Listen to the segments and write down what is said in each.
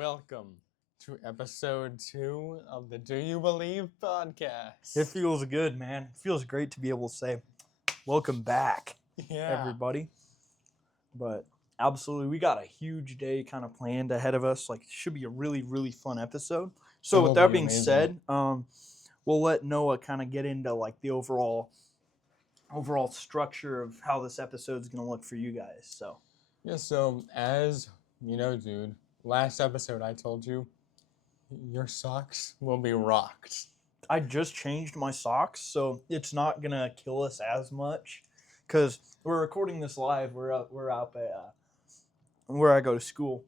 Welcome to episode 2 of the Do You Believe podcast. It feels good, man. It feels great to be able to say, welcome back, everybody. But absolutely, we got a huge day kind of planned ahead of us. Like, it should be a really, really fun episode. So with that being said, we'll let Noah kind of get into like the overall structure of how this episode is going to look for you guys. So as you know, dude, last episode I told you your socks will be rocked. I just changed my socks, so it's not going to kill us as much because we're recording this live. We're out at where I go to school,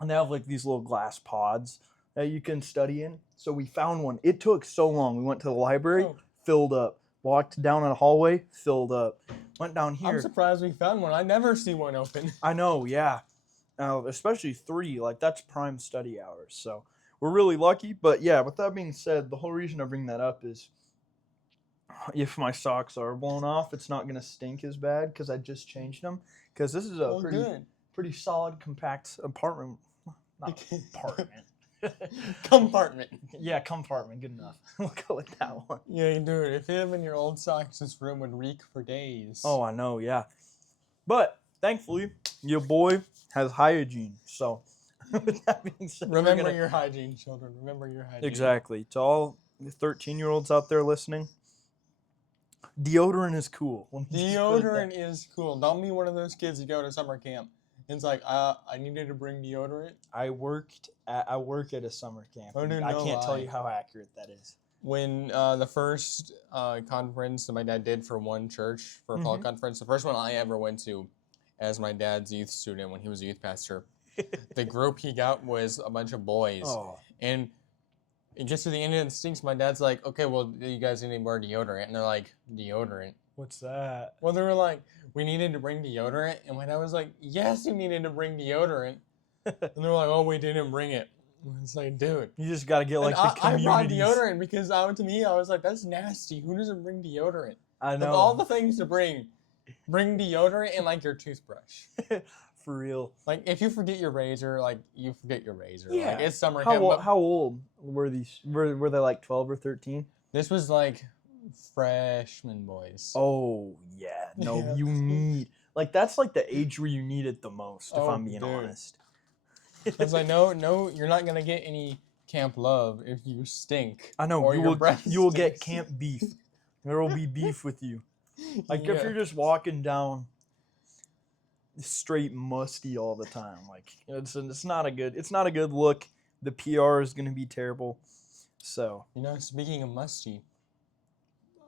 and they have like these little glass pods that you can study in. So we found one. It took so long. We went to the library, filled up. Walked down a hallway, filled up. Went down here. I'm surprised we found one. I never see one open. I know, yeah. Especially 3, like that's prime study hours. So we're really lucky. But yeah, with that being said, the whole reason I bring that up is if my socks are blown off, it's not going to stink as bad because I just changed them. Because this is a pretty solid, compact apartment. Not apartment. Compartment. Yeah, compartment. Good enough. We'll go with that one. Yeah, dude, if you have in your old socks, this room would reek for days. Oh, I know, yeah. But thankfully, your boy has hygiene. So, with that being said, remember your hygiene, children. Remember your hygiene. Exactly. To all the 13-year-olds out there listening, deodorant is cool. Deodorant is cool. Don't be one of those kids who go to summer camp. It's like, I needed to bring deodorant. I work at a summer camp. Oh, dude, I can't tell you how accurate that is. When the first conference that my dad did for one church, for a fall conference, the first one I ever went to as my dad's youth student when he was a youth pastor, the group he got was a bunch of boys. Oh. And it gets to the end of the stinks, my dad's like, okay, well, you guys need more deodorant. And they're like, deodorant? What's that? Well, they were like, we needed to bring deodorant. And my dad was like, yes, you needed to bring deodorant. And they were like, oh, we didn't bring it. And it's like, dude. You just got to get like the communities. I brought deodorant because to me, I was like, that's nasty. Who doesn't bring deodorant? I know. Of all the things to bring deodorant and like your toothbrush. For real. Like, if you forget your razor, like, you forget your razor. Yeah. Like, it's summer camp. How old were these? Were they like 12 or 13? This was like freshman boys. Oh, yeah. No, yeah. You need... Like, that's like the age where you need it the most, if I'm being honest. It's like, no, you're not going to get any camp love if you stink. I know. You will get camp beef. There will be beef with you. Like, if you're just walking down straight musty all the time, like, it's not a good look. The PR is going to be terrible. So. You know, speaking of musty,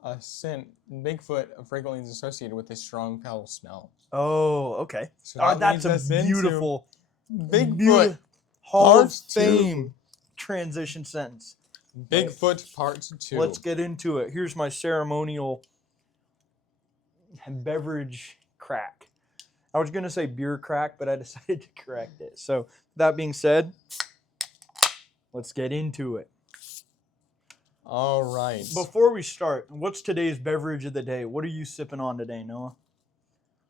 Bigfoot frequently is associated with a strong foul smell. Oh, okay. So that's a beautiful Bigfoot Hall of Fame transition sentence. Bigfoot Part 2. Let's get into it. Here's my ceremonial beverage crack. I was going to say beer crack, but I decided to correct it. So, that being said, let's get into it. All right. Before we start, what's today's beverage of the day? What are you sipping on today, Noah?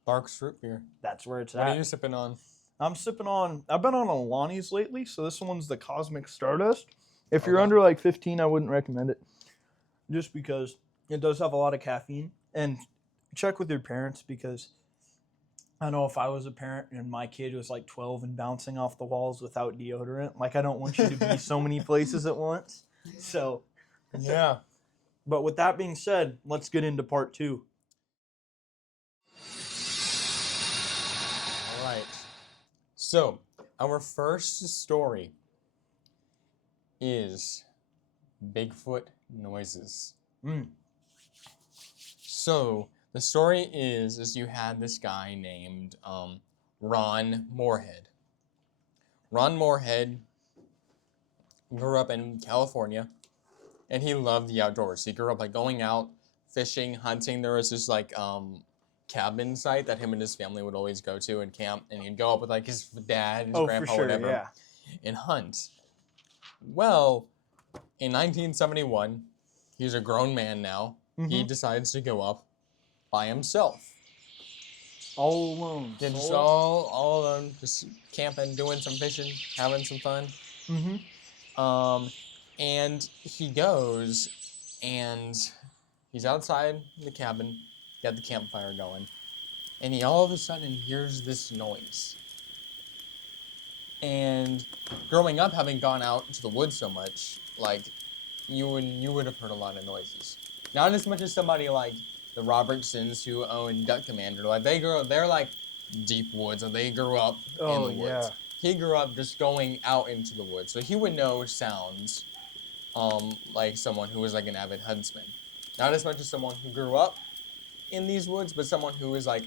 Barks fruit beer. That's where it's at. What are you sipping on? I've been on Alani's lately, so this one's the Cosmic Stardust. If you're under like 15, I wouldn't recommend it. Just because it does have a lot of caffeine. And check with your parents, because I know if I was a parent and my kid was like 12 and bouncing off the walls without deodorant, like I don't want you to be so many places at once. So, yeah. But with that being said, let's get into part 2. All right. So, our first story is Bigfoot noises. So, the story is you had this guy named Ron Moorehead. Ron Moorehead grew up in California, and he loved the outdoors. He grew up like going out, fishing, hunting. There was this like cabin site that him and his family would always go to and camp, and he'd go up with like his dad, his grandpa, whatever, and hunt. Well, in 1971, he's a grown man now. He decides to go up by himself. All alone. Yeah, just solo? all alone, just camping, doing some fishing, having some fun. And he goes, and he's outside the cabin, got the campfire going, and he all of a sudden hears this noise. And growing up, having gone out into the woods so much, like you would have heard a lot of noises. Not as much as somebody like the Robertsons who own Duck Commander. Like they're like deep woods, and they grew up in the woods. Yeah. He grew up just going out into the woods, so he would know sounds, like someone who was like an avid huntsman. Not as much as someone who grew up in these woods, but someone who is like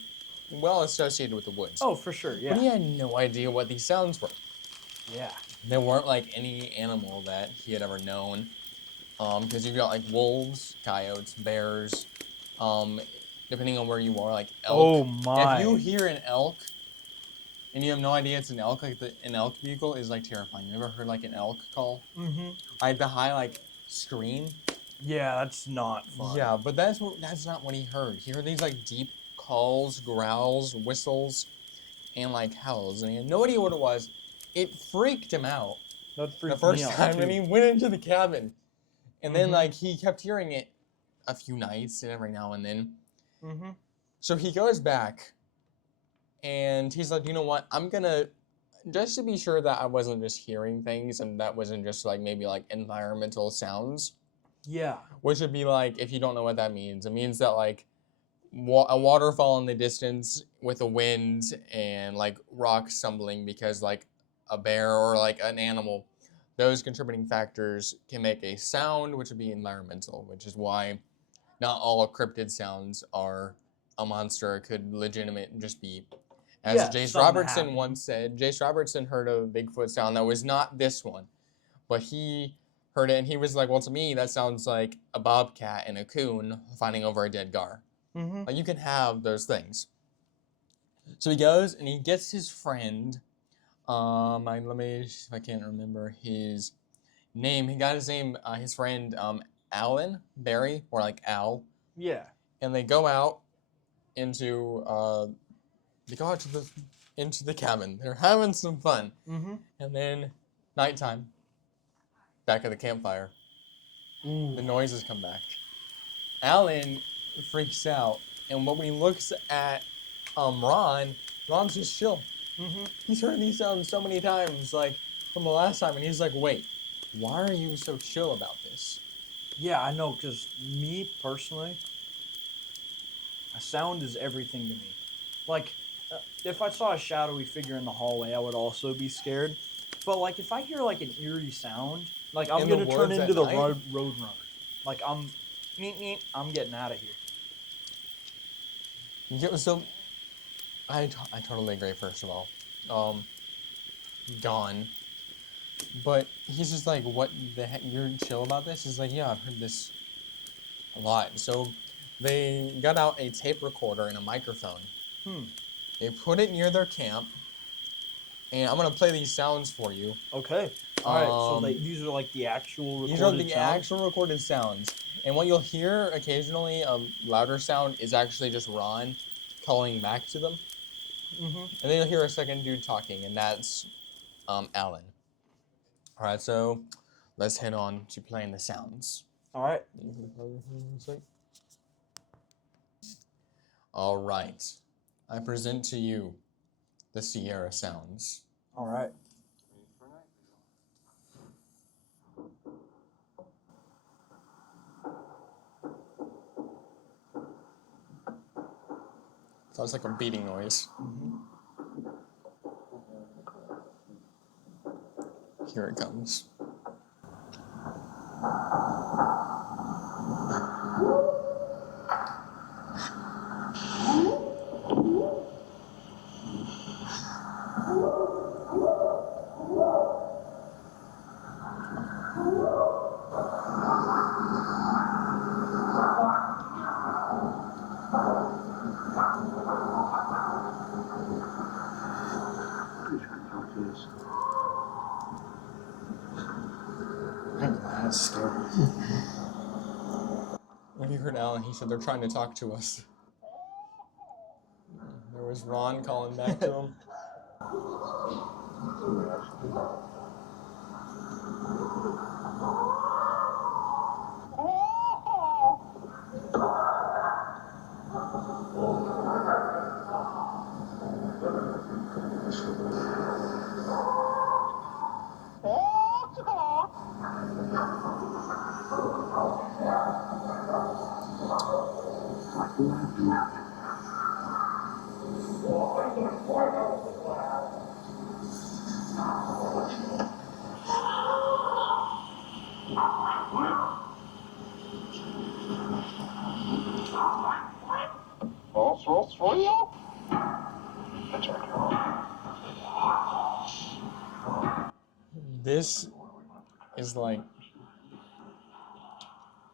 well associated with the woods. Oh, for sure, yeah. But he had no idea what these sounds were. Yeah. There weren't like any animal that he had ever known. Because you've got like wolves, coyotes, bears, depending on where you are, like elk. Oh my. If you hear an elk and you have no idea it's an elk, like an elk bugle is like terrifying. You ever heard like an elk call? Mm-hmm. Like the high like scream? Yeah, that's not fun. Yeah, but that's not what he heard. He heard these like deep calls, growls, whistles, and like howls, and he had no idea what it was. It freaked him out That freaked the first me out, time, too. and he went into the cabin. And then, Mhm. like, he kept hearing it a few nights and every now and then. Mm-hmm. So he goes back, and he's like, you know what? I'm gonna, just to be sure that I wasn't just hearing things and that wasn't just, like, maybe, like, environmental sounds. Yeah. Which would be, like, if you don't know what that means, it means that, like, a waterfall in the distance with a wind and, like, rocks stumbling because, like, a bear or, like, an animal, those contributing factors can make a sound, which would be environmental, which is why not all cryptid sounds are a monster. It could legitimate just be, as Yeah, Jace something Robertson happened. once said, Jace Robertson heard a Bigfoot sound that was not this one, but he heard it and he was like, well, to me, that sounds like a bobcat and a coon fighting over a dead gar. Mm-hmm. Like, you can have those things. So he goes and he gets his friend, I can't remember his name. He got his name, his friend, Alan Barry, or like Al. Yeah. And they go out into, into the cabin. They're having some fun. Mm-hmm. And then nighttime, back at the campfire, Ooh. the noises come back. Alan freaks out, and when he looks at Ron's just chill. Mm-hmm. He's heard these sounds so many times, like from the last time, and he's like, wait, why are you so chill about this? Yeah, I know, because me, personally, a sound is everything to me. Like, if I saw a shadowy figure in the hallway, I would also be scared. But, like, if I hear, like, an eerie sound, like, I'm In the going to turn woods into at the night? road runner. Like, I'm getting out of here. Yeah, so, I totally agree, first of all. Gone. But he's just like, what the heck, you're chill about this? He's like, yeah, I've heard this a lot. So they got out a tape recorder and a microphone. They put it near their camp, and I'm going to play these sounds for you. Okay. All right, so these are, like, the actual recorded sounds? These are the actual recorded sounds. And what you'll hear occasionally, a louder sound, is actually just Ron calling back to them. Mm-hmm. And then you'll hear a second dude talking, and that's Alan. All right, so let's head on to playing the sounds. All right. All right. I present to you the Sierra sounds. All right. Sounds like a beating noise. Mm-hmm. Here it comes. That's scary. When you heard Alan, he said they're trying to talk to us. was Ron calling back to him. This is like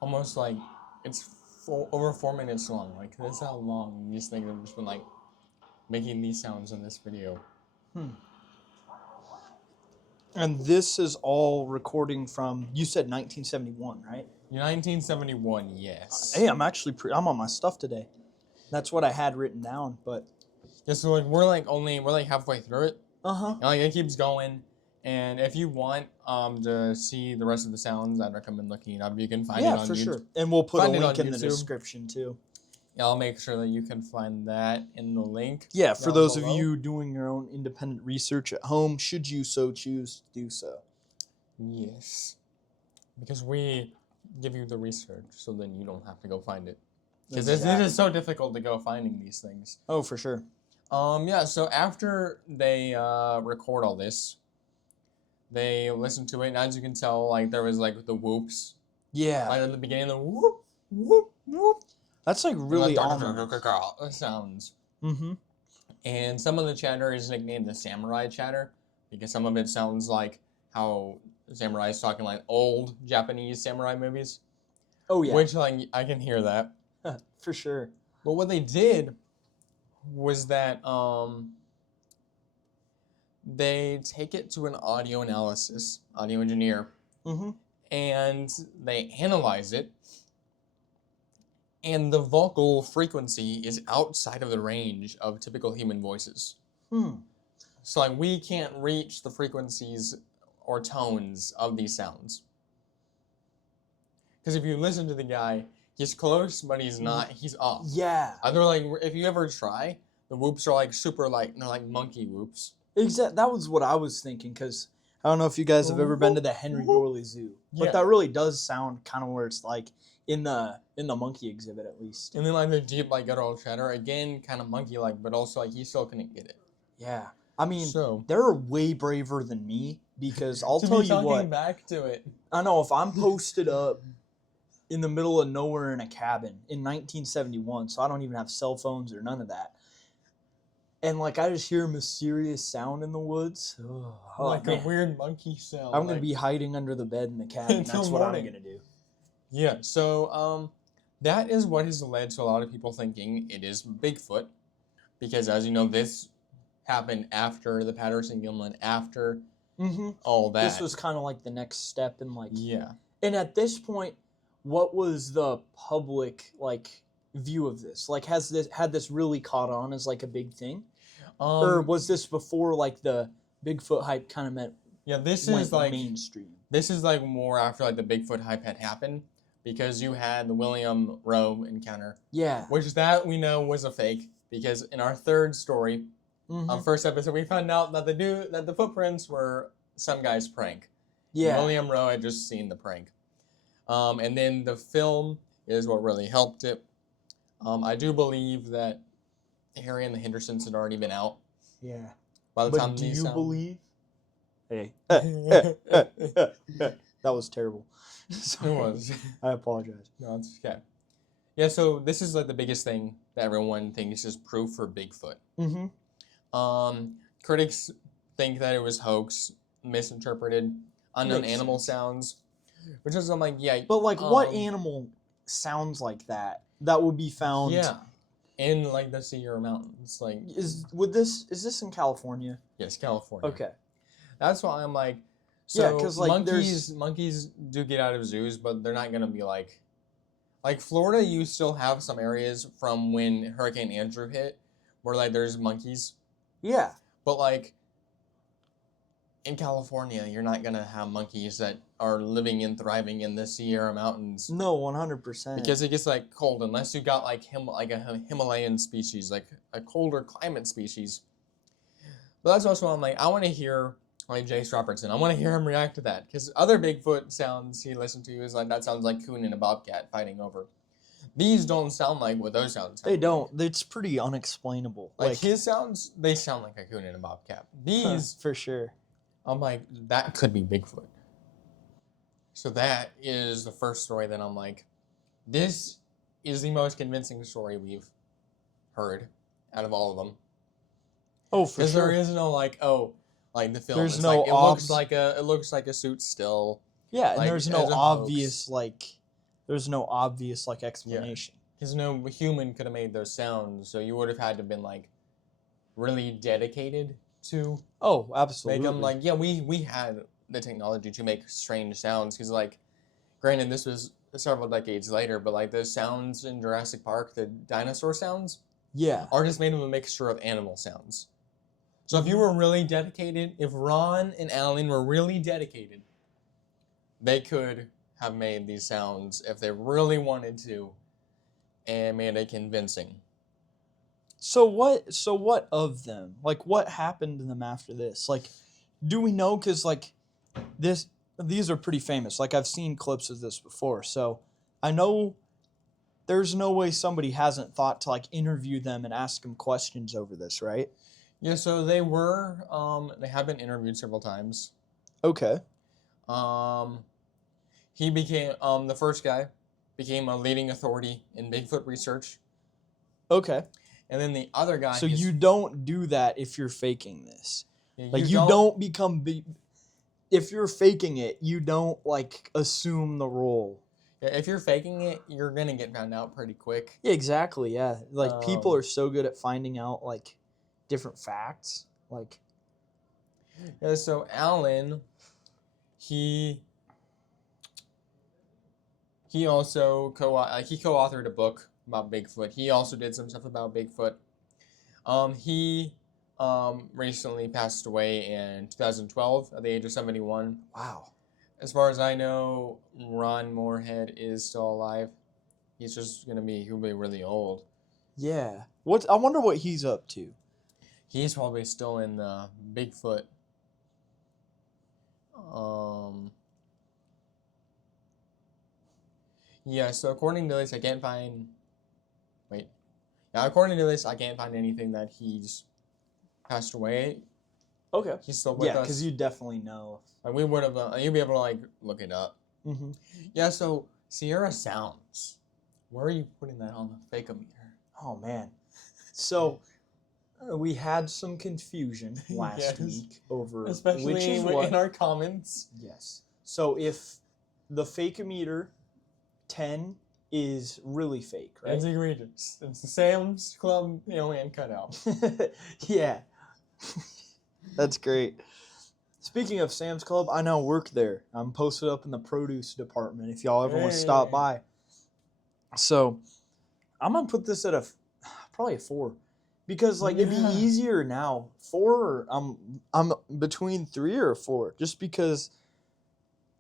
almost like it's over 4 minutes long. Like that's how long these things have just been like making these sounds in this video. And this is all recording from, you said 1971, right? 1971, yes. Hey, I'm actually I'm on my stuff today. That's what I had written down, but Yeah, so like we're like halfway through it. uh-huh. And like it keeps going. And if you want to see the rest of the sounds, I'd recommend looking it up. You can find it on for YouTube. sure. And we'll put Find a it link on in the YouTube. description too. Yeah, I'll make sure that you can find that in the link. Yeah, for down those below. of you doing your own independent research at home, should you so choose to do so. Yes. Because we give you the research, so then you don't have to go find it. Because it is so difficult to go finding these things. Oh, for sure. Yeah, so after they record all this, they listen to it, and as you can tell, like there was like the whoops. Yeah. Like at the beginning, the whoop, whoop, whoop. That's like really ominous. Sounds. Mm-hmm. And some of the chatter is nicknamed the samurai chatter, because some of it sounds like how samurais talking like old Japanese samurai movies. Oh, yeah. Which, like, I can hear that. For sure. But what they did was that they take it to an audio engineer, Mm-hmm. and they analyze it, and the vocal frequency is outside of the range of typical human voices. So, like, we can't reach the frequencies or tones of these sounds. Because if you listen to the guy, he's close, but he's not. He's off. Yeah. They're like, if you ever try, the whoops are like super like, they're like monkey whoops. Exactly. That was what I was thinking, because I don't know if you guys have ever been to the Henry Dorley Zoo, but Yeah. that really does sound kind of where it's like in the monkey exhibit, at least. And then like the deep like guttural chatter, again, kind of monkey like, but also like he still couldn't get it. Yeah. I mean, So they're way braver than me, because I'll to tell be you what. talking back to it. I know if I'm posted up in the middle of nowhere in a cabin in 1971, so I don't even have cell phones or none of that, and like I just hear a mysterious sound in the woods, Like a weird monkey sound. I'm gonna be hiding under the bed in the cabin. Until That's what I'm morning. gonna do. Yeah, so that is what has led to a lot of people thinking it is Bigfoot, because as you know, this happened after the Patterson-Gimlin, after all that. This was kind of like the next step in like. Yeah. And at this point, what was the public like view of this? Like, had this really caught on as like a big thing, or was this before like the Bigfoot hype kind of meant? Yeah, this went is like mainstream. This is like more after like the Bigfoot hype had happened, because you had the William Rowe encounter, Yeah. which that we know was a fake, because in our third story, first episode, we found out that the footprints were some guy's prank. Yeah. William Rowe had just seen the prank. And then the film is what really helped it. I do believe that Harry and the Hendersons had already been out Yeah. by the But time do these you sound- believe? Hey. That was terrible. It was. I apologize. No, it's okay. Yeah, so this is like the biggest thing that everyone thinks is proof for Bigfoot. Critics think that it was hoax, misinterpreted, unknown Makes animal sense. sounds, which is I'm like, yeah. But like, what animal sounds like that? That would be found. Yeah, in like the Sierra Mountains, like Is this in California? yes, California. Okay. That's why I'm like, Yeah, so 'cause, like, monkeys do get out of zoos, but they're not gonna be like Florida. You still have some areas from when Hurricane Andrew hit, where like there's monkeys, Yeah. but like in California, you're not gonna have monkeys that are living and thriving in the Sierra Mountains No, 100%. because it gets like cold unless you got like a Himalayan species, like a colder climate species. But that's also I'm like I want to hear like Jace Robertson. I want to hear him react to that because other Bigfoot sounds he listened to is like that sounds like Coon and a bobcat fighting over. These don't sound like what those sounds sound They like. don't. It's pretty unexplainable. Like his sounds, they sound like a Coon and a bobcat. These, for sure. I'm like, that could be Bigfoot. So that is the first story that I'm like, this is the most convincing story we've heard out of all of them. Oh, for Because sure. there is no like, oh, like the film. There's it's no like, it looks like a suit still. Yeah, and like, there's no as a obvious like explanation. Because no human could have made those sounds, so you would have had to been like really dedicated to Oh, absolutely. make them like, yeah, we had the technology to make strange sounds. Because like, granted, this was several decades later, but like those sounds in Jurassic Park, the dinosaur sounds, Yeah. are just made of a mixture of animal sounds. So if you were really dedicated, if Ron and Alan were really dedicated, they could have made these sounds if they really wanted to and made it convincing. So what of them? Like what happened to them after this? Like do we know cuz like these are pretty famous. Like I've seen clips of this before. So I know there's no way somebody hasn't thought to like interview them and ask them questions over this, right? Yeah, so they have been interviewed several times. Okay. He became, the first guy became a leading authority in Bigfoot research. Okay. And then the other guy. So you don't do that if you're faking this. Yeah, Like you don't become if you're faking it, you don't like assume the role. Yeah, if you're faking it, you're gonna get found out pretty quick. Yeah, exactly. Yeah. Like people Um, are so good at finding out like different facts. Like Yeah, so Alan, he also co-authored a book about Bigfoot. He also did some stuff about Bigfoot. He recently passed away in 2012 at the age of 71. wow. As far as I know, Ron Moorehead is still alive. He's just he'll be really old. Yeah. I wonder what he's up to. He's probably still in the Bigfoot. Yeah, so according to this, I can't find. Wait. Now, according to this, I can't find anything that he's passed away. Okay. He's still with us. Yeah, because you definitely know. Like, we would have. You'd be able to like look it up. Mm-hmm. Yeah. So Sierra Sounds. Where are you putting that on the fakeometer? Oh man. So we had some confusion last Yes. week over Especially which is in our comments. Yes. So if the fakeometer 10 is really fake, right? It's egregious. It's the Sam's Club alien cutout. Yeah. That's great. Speaking of Sam's Club, I now work there. I'm posted up in the produce department if y'all ever want to stop Hey. by. So I'm going to put this at probably a 4. Because like it'd be Yeah. easier now. 4 or I'm between 3 or 4 just because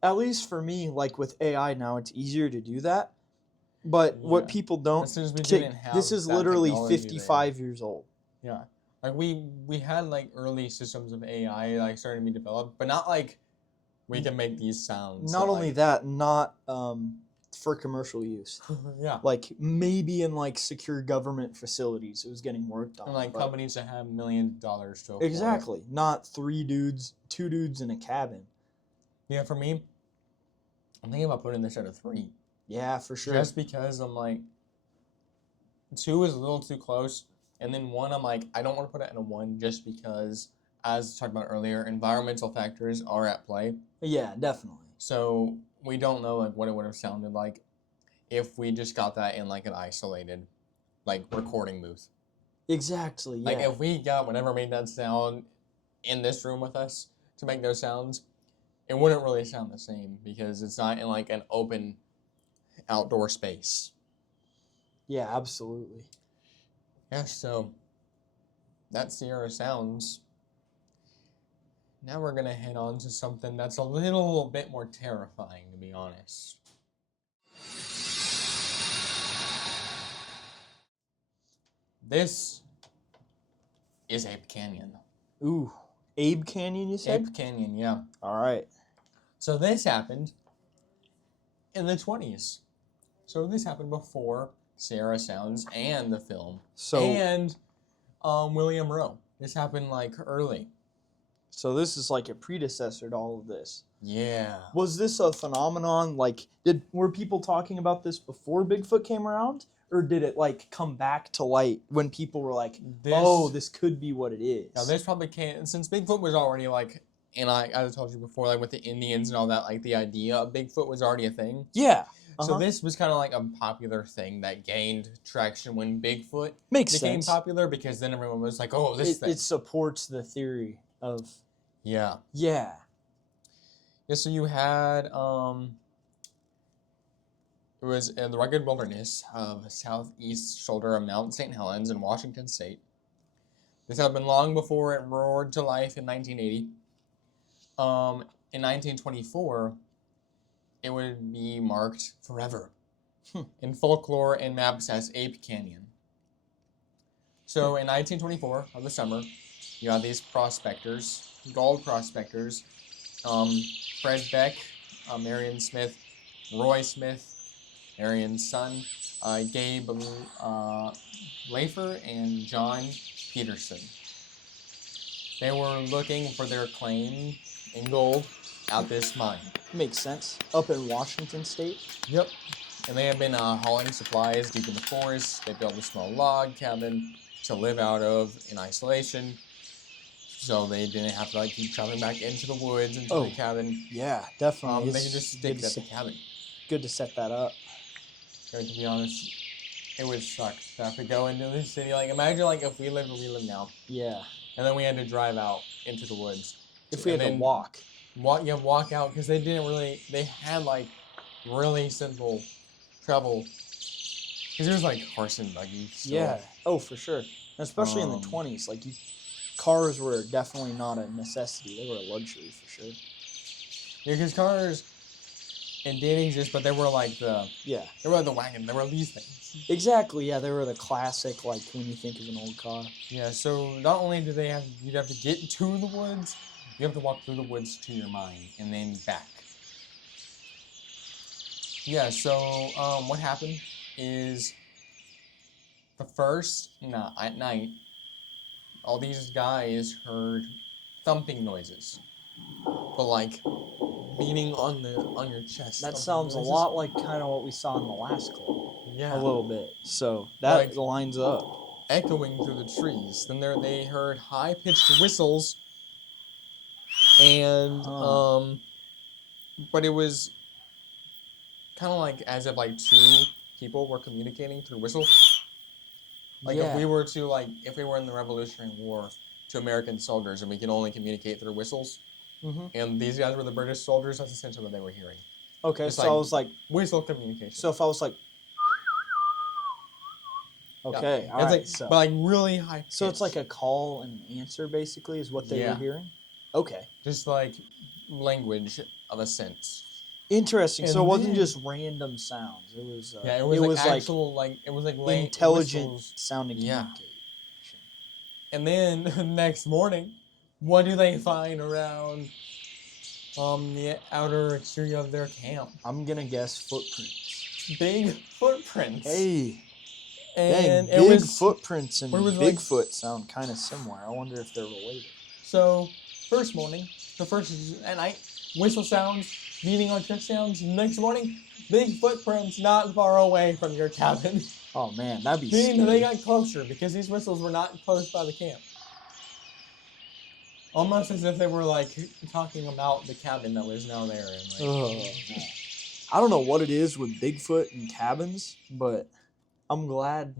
at least for me, like with AI now, it's easier to do that. But what Yeah. people don't As soon as we take, didn't have this is that literally technology 55 years old. Yeah. Like we had like early systems of AI like starting to be developed, but not like we can make these sounds. Not so, only like, that, not for commercial use. yeah. Like maybe in like secure government facilities, it was getting worked on. And like but- companies that have millions of dollars to afford it. Exactly. Not 2 dudes in a cabin. Yeah, for me, I'm thinking about putting this at a 3. Yeah, for sure. Just because I'm like 2 is a little too close. And then 1, I'm like, I don't want to put it in a 1 just because, as talked about earlier, environmental factors are at play. Yeah, definitely. So we don't know like what it would have sounded like if we just got that in like an isolated like recording booth. Exactly. Yeah. Like if we got whatever made that sound in this room with us to make those sounds, it wouldn't really sound the same because it's not in like an open outdoor space. Yeah, absolutely. Yeah, so that's Sierra Sounds. Now we're gonna head on to something that's a little bit more terrifying, to be honest. This is Ape Canyon. Ooh, Ape Canyon, you said? Ape Canyon, yeah. All right. So this happened in the 20s. So this happened before Sierra Sounds and the film. So And William Rowe. This happened like early. So this is like a predecessor to all of this. Yeah. Was this a phenomenon? Like, were people talking about this before Bigfoot came around, or did it like come back to light when people were like, "Oh, this could be what it is"? Now this probably can't, since Bigfoot was already like, and I told you before, like with the Indians and all that, like the idea of Bigfoot was already a thing. Yeah. So this was kind of like a popular thing that gained traction when Bigfoot Makes became sense. popular, because then everyone was like, "Oh, this thing." It supports the theory of. Yeah. Yeah. Yeah, so you had, it was in the rugged wilderness of southeast shoulder of Mount St. Helens in Washington State. This had been long before it roared to life in 1980. In 1924, it would be marked forever in folklore and maps as Ape Canyon. So in 1924, of the summer, you had these prospectors, gold prospectors, Fred Beck, Marion Smith, Roy Smith, Marion's son, Gabe Lafer, and John Peterson. They were looking for their claim in gold at this mine. Makes sense. Up in Washington State. Yep. And they had been hauling supplies deep in the forest. They built a small log cabin to live out of in isolation, so they didn't have to like keep traveling back into the woods into the cabin. Yeah, definitely. They could just stick at the cabin. Good to set that up. To be honest, it would suck to have to go into the city. Like, imagine like if we live where we live now. Yeah. And then we had to drive out into the woods. If we had to walk. Walk out, because they had like really simple travel. Because there's like horse and buggy. So, yeah. Oh, for sure. And especially in the 20s, like cars were definitely not a necessity. They were a luxury for sure. Yeah, because cars, it did exist, but they were like the wagon. They were these things. Exactly. Yeah, they were the classic. Like when you think of an old car. Yeah. So not only did you'd have to get to the woods, you have to walk through the woods to your mine and then back. Yeah. So what happened is at night, all these guys heard thumping noises, but like beating on your chest. That sounds a lot like kind of what we saw in the last clip. Yeah. A little bit. So that Like, lines up. Echoing through the trees. Then they heard high-pitched whistles, and but it was kind of like as if like two people were communicating through whistle. Like if we were in the Revolutionary War to American soldiers and we could only communicate through whistles, and these guys were the British soldiers, that's essentially what they were hearing. Okay, It's so like I was like, whistle communication. so if I was like, okay, Yeah. all It's right, like, so. but like really high. So it's like a call and answer, basically, is what they were hearing? Okay. Just like language of a sense. Interesting. And so it wasn't then- just random sounds. It was it was actual it was like intelligent whistles. sounding Yeah. communication. And then the next morning, what do they find around the outer exterior of their camp? I'm gonna guess footprints. Big footprints. Hey. And Dang, it big was footprints and it was like- Bigfoot sound kind of similar. I wonder if they're related. so at night, whistle sounds, beating on chest sounds. Next morning, big footprints not far away from your cabin. Oh man, that'd be Meaning scary. they got closer because these whistles were not close by the camp. Almost as if they were like talking about the cabin that was now there. And like, I don't know what it is with Bigfoot and cabins, but I'm glad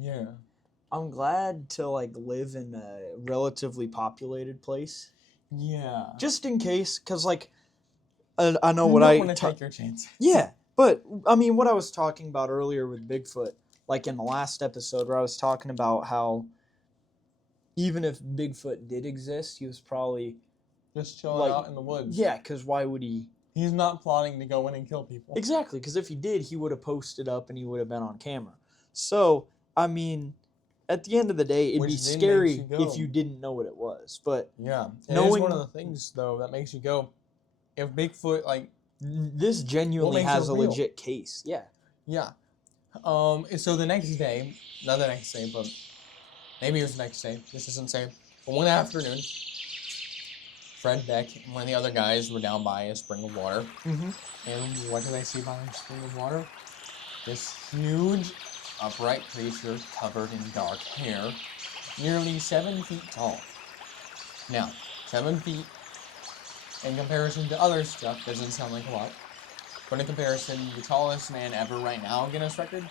to like live in a relatively populated place. Yeah. Just in case, because like I know You what don't I want to take your chances. yeah, but I mean what I was talking about earlier with Bigfoot, like in the last episode where I was talking about how even if Bigfoot did exist, he was probably Just chilling like, out in the woods. yeah, because why would he? He's not plotting to go in and kill people. Exactly, because if he did, he would have posted up and he would have been on camera. So, I mean, at the end of the day, it'd Which be then scary makes you go. if you didn't know what it was. But Yeah. It knowing is one of the things, though, that makes you go, if Bigfoot, like, this genuinely makes it has a real? legit case. Yeah. yeah. So the next day, not the next day, but maybe it was the next day. This doesn't say. But one afternoon, Fred, Beck, and one of the other guys were down by a spring of water. Mm-hmm. And what did I see by the spring of water? This huge, upright creature covered in dark hair, nearly 7 feet tall. Now, 7 feet, in comparison to other stuff, doesn't sound like a lot. But in comparison, the tallest man ever right now in Guinness record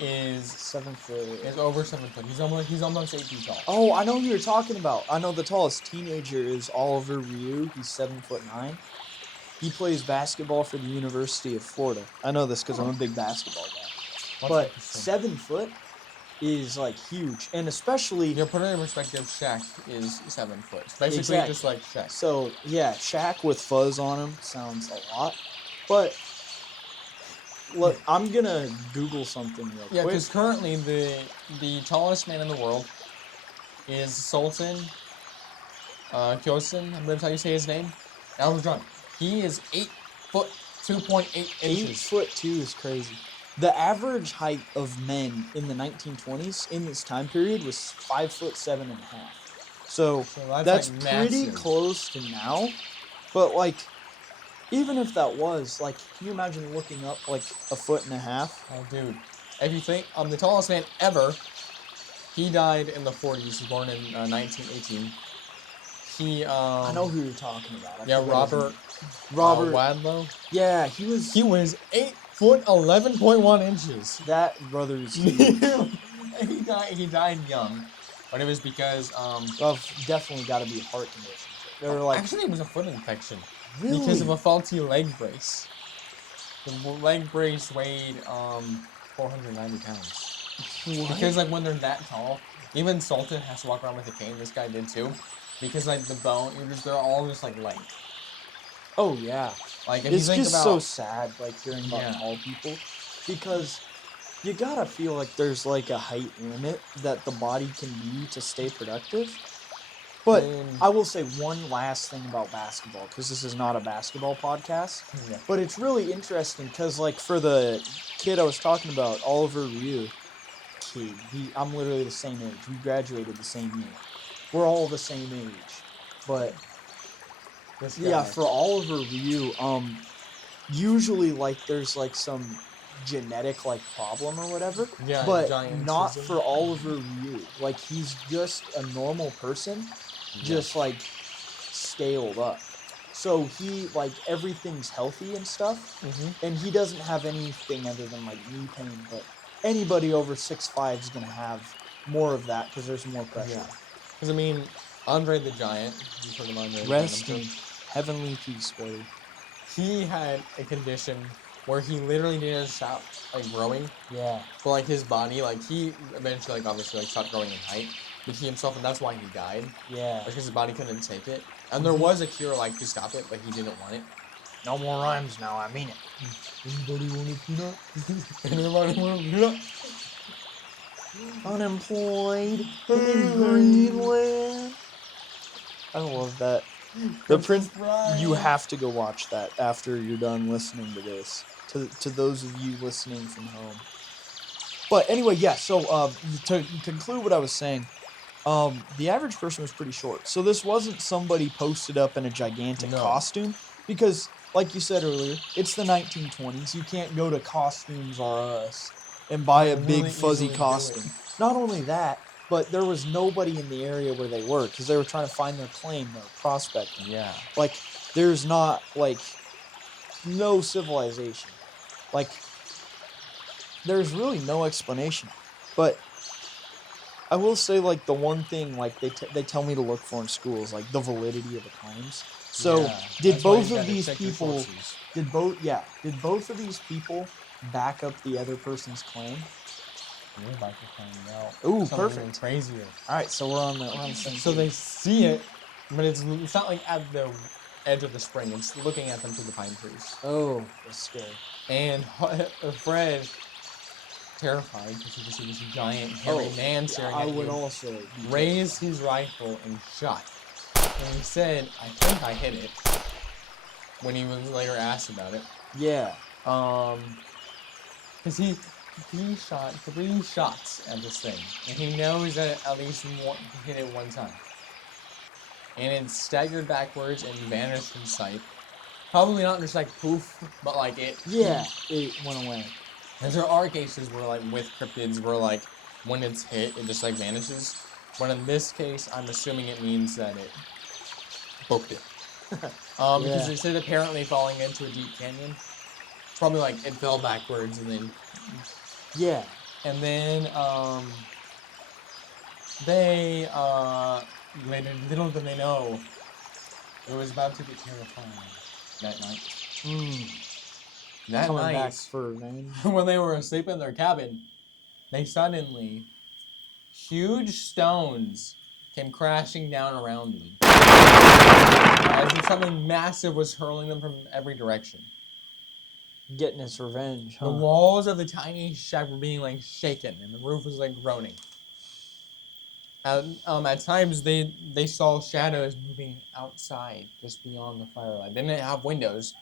is 7 foot. is over 7 foot. He's almost 8 feet tall. Oh, I know who you're talking about. I know the tallest teenager is Oliver Ryu. He's 7'9". He plays basketball for the University of Florida. I know this because I'm a big basketball guy. But 7 foot is like huge, and especially You put it in perspective, Shaq is 7 foot. It's basically Exactly. just like Shaq. so yeah, Shaq with fuzz on him sounds a lot. But look, I'm gonna Google something real Yeah, quick. because currently the tallest man in the world is Sultan Kyosin. I'm gonna tell you say his name. I was drunk. He is 8 foot 2.8 inches. 8'2" is crazy. The average height of men in the 1920s in this time period was 5'7.5". So that's like pretty massive. close to now. But like, even if that was like, can you imagine looking up like 1.5 feet? Oh, dude. If you think the tallest man ever, he died in the 40s. He was born in 1918. He I know who you're talking about. I Yeah, forget his Robert. name. Robert. Wadlow. Yeah, he was. He was 8 foot 11.1 inches. That brother is huge. He died young, but it was because Definitely got to be a heart condition. They were like, actually it was a foot infection really? because of a faulty leg brace. The leg brace weighed 490 pounds. What? Because like when they're that tall, even Sultan has to walk around with a cane. This guy did too, because like the bone, they're all just like light. Oh yeah. Like if It's you think just about, so sad, like hearing about Yeah. tall people, because you gotta feel like there's like a height limit that the body can be to stay productive. But I will say one last thing about basketball, because this is not a basketball podcast. Yeah. But it's really interesting because, like, for the kid I was talking about, Oliver Ryu, I'm literally the same age. We graduated the same year. We're all the same age. But This guy. yeah, for Oliver Ryu, usually like there's like some genetic like problem or whatever. Yeah, But giant not schism. for Oliver Ryu. Like he's just a normal person, just like scaled up. So he like everything's healthy and stuff, and he doesn't have anything other than like knee pain. But anybody over 6'5" is gonna have more of that because there's more pressure. Yeah. Because I mean, Andre the Giant. You've heard of Andre the Rest Giant, in heavenly peace, buddy. he had a condition where he literally didn't stop like growing. Yeah. But like his body, like he eventually like obviously like stopped growing in height. But he himself, and that's why he died. Yeah. Because his body couldn't take it. And there was a cure like to stop it, but he didn't want it. No more rhymes now. I mean it. Anybody want a peanut? Anybody want a peanut? Unemployed in Greenland. I love that. The Prince. You have to go watch that after you're done listening to this. To those of you listening from home. But anyway, yeah. So to conclude what I was saying, the average person was pretty short. So this wasn't somebody posted up in a gigantic costume, because, like you said earlier, it's the 1920s. You can't go to Costumes R Us and buy a big fuzzy costume. Not only that, but there was nobody in the area where they were, because they were trying to find their claim, their prospecting. Yeah. Like, there's not, like, no civilization. Like, there's really no explanation. But I will say, like, the one thing, like, they tell me to look for in school is, like, the validity of the claims. So, did both of these people... Did both of these people back up the other person's claim? You're about to find out. Ooh, Something perfect. even crazier. All right, so we're on the same. So they see it, but it's not like at the edge of the spring. It's looking at them through the pine trees. Oh, that's scary. And Fred, terrified because he just see this giant, hairy man staring I at would you, also be raised his rifle and shot. And he said, "I think I hit it." When he was later asked about it, Yeah. because he shot 3 shots at this thing, and he knows that at least one hit it one time. And it staggered backwards and vanished from sight. Probably not just like poof, but like it. Yeah, it went away. And there are cases where like with cryptids where like when it's hit, it just like vanishes. But in this case, I'm assuming it means that it booked it. Because they said apparently falling into a deep canyon. Probably like it fell backwards and then. Yeah. And then little did they know, it was about to get terrifying that night. That Coming night, back for revenge. when they were asleep in their cabin, they suddenly, huge stones came crashing down around them. As if something massive was hurling them from every direction. Getting its revenge, huh? The walls of the tiny shack were being like shaken, and the roof was like groaning. At times, they saw shadows moving outside, just beyond the firelight. They didn't have windows,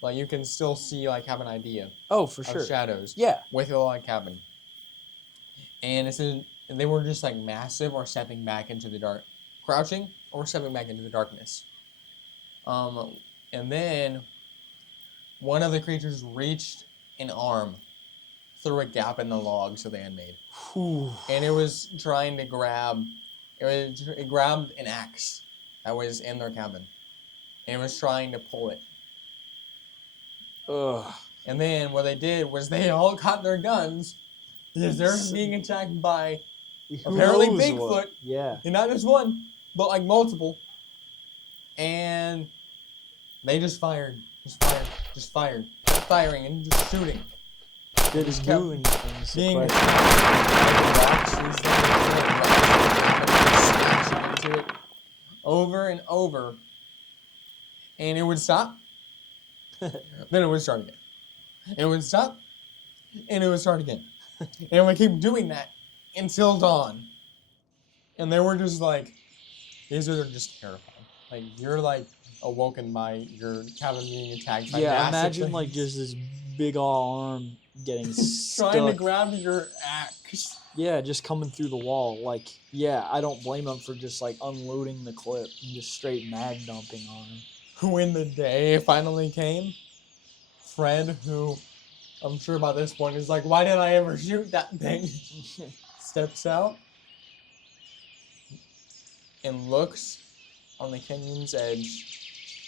but you can still see, like, have an idea. Oh, for of sure. Shadows. Yeah. With a like cabin. And they were just like massive or stepping back into the dark, crouching or stepping back into the darkness. And then one of the creatures reached an arm through a gap in the logs that they had made. Whew. And it was trying to grab, it grabbed an axe that was in their cabin. And it was trying to pull it. Ugh. And then what they did was they all caught their guns because they're being attacked by apparently Bigfoot. What? Yeah. And not just one, but like multiple. And they just fired. Just fired. Kept firing and just shooting. Did it do anything? Being attacked by the rocks, smashing into it over and over. And it would stop. Then it would start again. It would stop. And it would start again. And it would keep doing that until dawn. And they were just like, these are just terrifying. Like, you're like awoken by your cabin being attacked by massive imagine things. like just this big ol' arm getting stuck. Trying to grab your axe. Yeah, just coming through the wall. Like, yeah, I don't blame him for just like unloading the clip and just straight mag dumping on him. When the day finally came, Fred, who I'm sure by this point is like, why did I ever shoot that thing? Steps out and looks. On the canyon's edge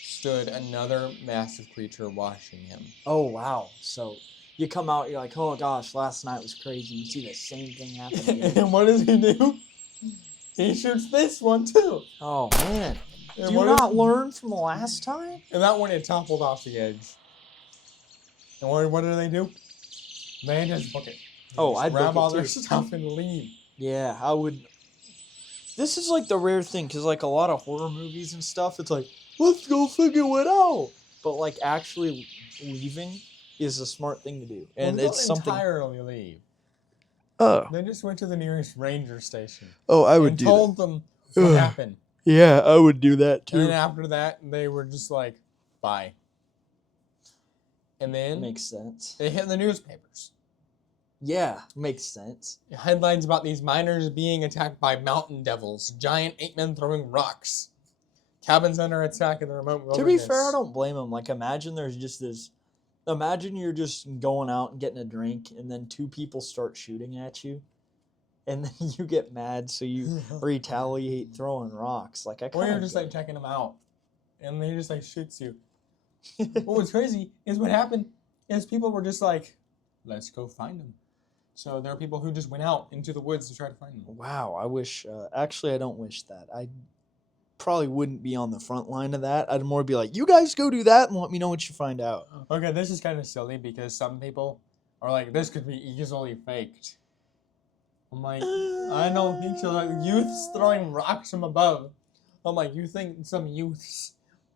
stood another massive creature watching him. Oh, wow. So you come out, you're like, oh gosh, last night was crazy. You see the same thing happen again. And what does he do? He shoots this one too. Oh, man. And Do you not learn from the last time? And that one, it toppled off the edge. And what do? They just book it. I'd grab book all it their too. stuff and leave. Yeah, I would. This is like the rare thing, because like a lot of horror movies and stuff, it's like, let's go figure it out. But like actually leaving is a smart thing to do. And Well, it's something. entirely leave. Oh. They just went to the nearest ranger station. Oh, I would and do told them what happened. Yeah, I would do that too. And then after that, they were just like, bye. And then Makes sense. they hit the newspapers. Yeah, makes sense. Headlines about these miners being attacked by mountain devils, giant ape men throwing rocks, cabins under attack in the remote wilderness. To be fair, I don't blame them. Like, imagine there's just this. Imagine you're just going out and getting a drink, and then 2 people start shooting at you, and then you get mad, so you retaliate throwing rocks. Like, Or you're just like checking them out, and they just like shoots you. What was crazy is what happened is people were just like, let's go find them. So there are people who just went out into the woods to try to find them. Wow, I wish. Actually, I don't wish that. I probably wouldn't be on the front line of that. I'd more be like, you guys go do that and let me know what you find out. Okay, this is kind of silly because some people are like, this could be easily faked. I'm like, I don't think so. Like, youths throwing rocks from above. I'm like, you think some youths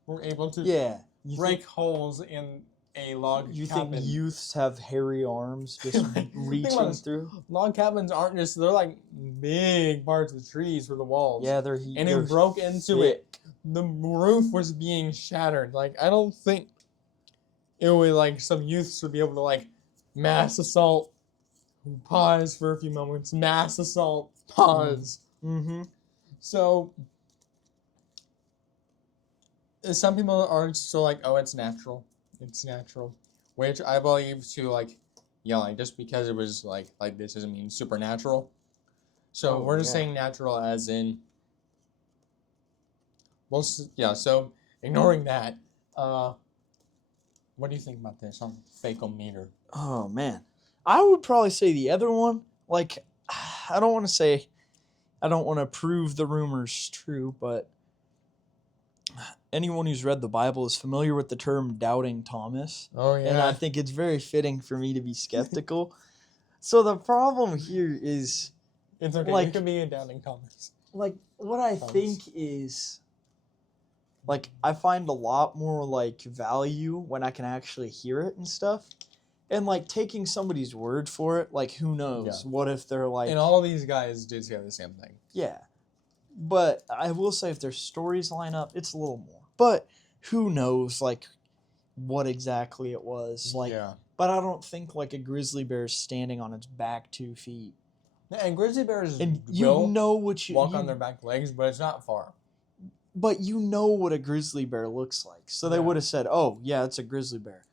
were able to break holes in a log You cabin? think youths have hairy arms just reaching through? Log cabins aren't just, they're like big parts of the trees for the walls. Yeah, and it broke into it. The roof was being shattered. Like, I don't think it would, like, some youths would be able to, like, mass assault, pause for a few moments, mass assault, pause. Mm-hmm. So, some people are still like, oh, it's natural. It's natural. Which I believe to, like, yeah, like, just because it was, like this doesn't mean supernatural. So, we're just saying natural as in, well, yeah, so, ignoring that, what do you think about this on Fake-O-Meter? Oh, man. I would probably say the other one. Like, I don't want to prove the rumors true, but anyone who's read the Bible is familiar with the term doubting Thomas. Oh, yeah. And I think it's very fitting for me to be skeptical. So the problem here is... It's okay, like, you can be a doubting Thomas. Like, what I think is... Like, I find a lot more, like, value when I can actually hear it and stuff. And, like, taking somebody's word for it, like, who knows? Yeah. What if they're, like... And all these guys did say the same thing. Yeah. But I will say if their stories line up, it's a little more. But who knows, like, what exactly it was. Like, yeah. But I don't think, like, a grizzly bear is standing on its back 2 feet. And grizzly bears And you know what you... walk on their back legs, but it's not far. But you know what a grizzly bear looks like. So they would have said, oh, yeah, it's a grizzly bear.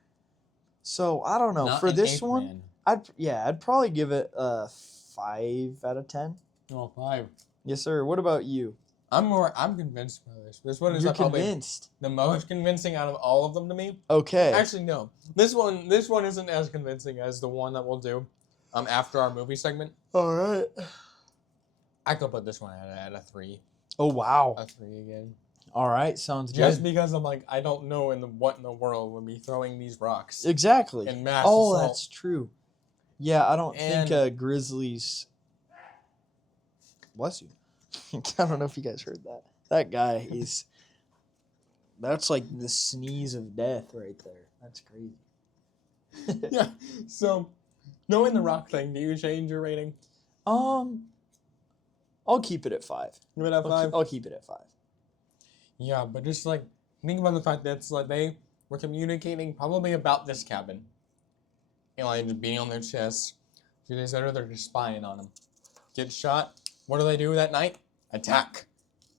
So, I don't know. Not For an this ape one, man. I'd probably give it a 5 out of 10. Oh, 5. Yes, sir. What about you? I'm convinced by this. This one is You're probably convinced. the most convincing out of all of them to me. Okay. Actually, no. This one isn't as convincing as the one that we'll do after our movie segment. All right. I could put this one at a 3. Oh, wow. A 3 again. All right. Sounds good. Just because I'm like, I don't know what in the world would be throwing these rocks. Exactly. In mass oh, assault. That's true. Yeah, I don't think grizzlies... Bless you. I don't know if you guys heard that. That guy is... That's like the sneeze of death right there. That's crazy. Yeah. So, knowing the rock thing, do you change your rating? I'll keep it at 5. Give it a 5? I'll keep it at 5. Yeah, but just like, think about the fact that it's like they were communicating probably about this cabin. And like just being on their chests. 2 days later, they're just spying on them. Get shot. What do they do that night? Attack.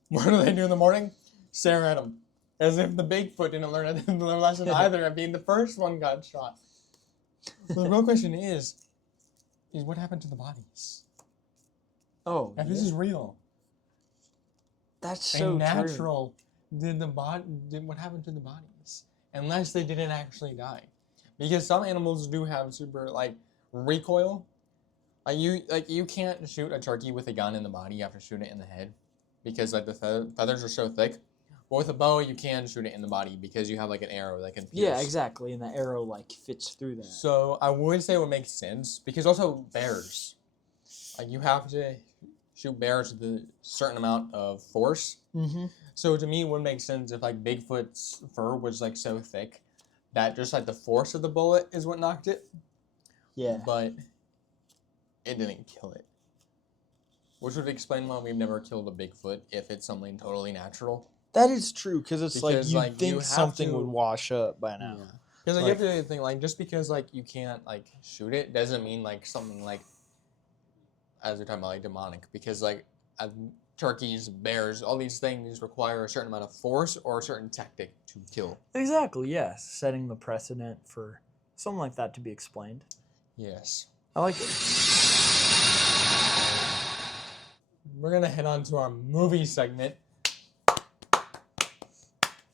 What do they do in the morning? Stare at them. As if the Bigfoot didn't learn the lesson either and being the first one got shot. Well, the real question is what happened to the bodies? Oh, If this is real. That's so natural. What happened to the bodies? Unless they didn't actually die. Because some animals do have super, like, recoil. You can't shoot a turkey with a gun in the body. You have to shoot it in the head. Because, like, the feathers are so thick. But with a bow, you can shoot it in the body because you have, like, an arrow that can pierce. Yeah, exactly. And the arrow, like, fits through that. So, I would say it would make sense. Because also, bears. Like, you have to shoot bears with a certain amount of force. Mm-hmm. So to me, it would make sense if like Bigfoot's fur was like so thick that just like the force of the bullet is what knocked it. Yeah. But it didn't kill it. Which would explain why we've never killed a Bigfoot if it's something totally natural. That is true, because it's Because, like you think you have something to- would wash up by now. Because Like- you have to think like just because like you can't like shoot it doesn't mean like something like as we're talking about like demonic. Because like turkeys, bears, all these things require a certain amount of force or a certain tactic to kill. Exactly, yes. Setting the precedent for something like that to be explained. Yes. I like it. We're gonna head on to our movie segment.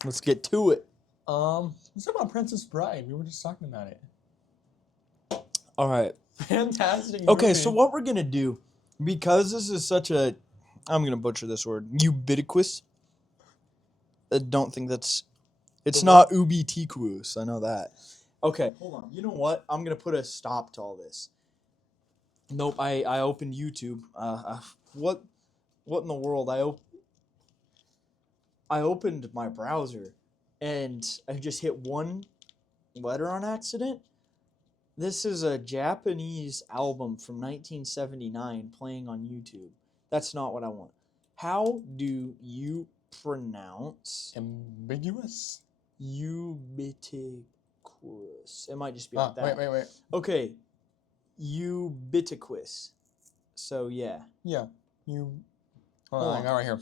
Let's get to it. Let's talk about Princess Bride. We were just talking about it. All right. Fantastic. Okay, movie. so what we're going to do, because this is such a, I'm going to butcher this word, ubiquitous. I don't think that's, it's not ubiquitous. I know that. Okay, hold on. You know what? I'm going to put a stop to all this. Nope. I opened YouTube. What in the world? I opened my browser, and I just hit one letter on accident. This is a Japanese album from 1979 playing on YouTube. That's not what I want. How do you pronounce Ambiguous? ubiquitous? It might just be like that. Wait. Okay. Ubiquitous. So, yeah. Yeah. Hold on, I got it right here.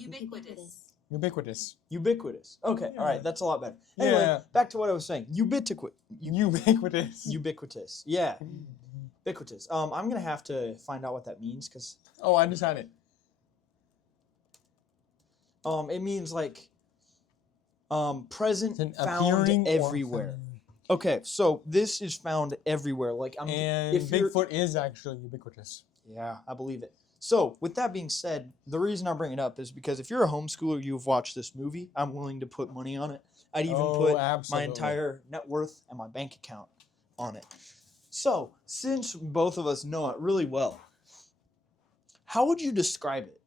Ubiquitous. Ubiquitous. Okay, Yeah. all right, that's a lot better. Anyway, Yeah. back to what I was saying. Ubiquitous. Ubiquitous. Yeah. Ubiquitous. I'm gonna have to find out what that means because Oh, I just had it. it means like present, It's an found appearing or everywhere. Okay, so this is found everywhere. Like And if you're- Bigfoot is actually ubiquitous. Yeah, I believe it. So, with that being said, the reason I bring it up is because if you're a homeschooler, you've watched this movie, I'm willing to put money on it. I'd even put my absolutely. entire net worth and my bank account on it. So, since both of us know it really well, how would you describe it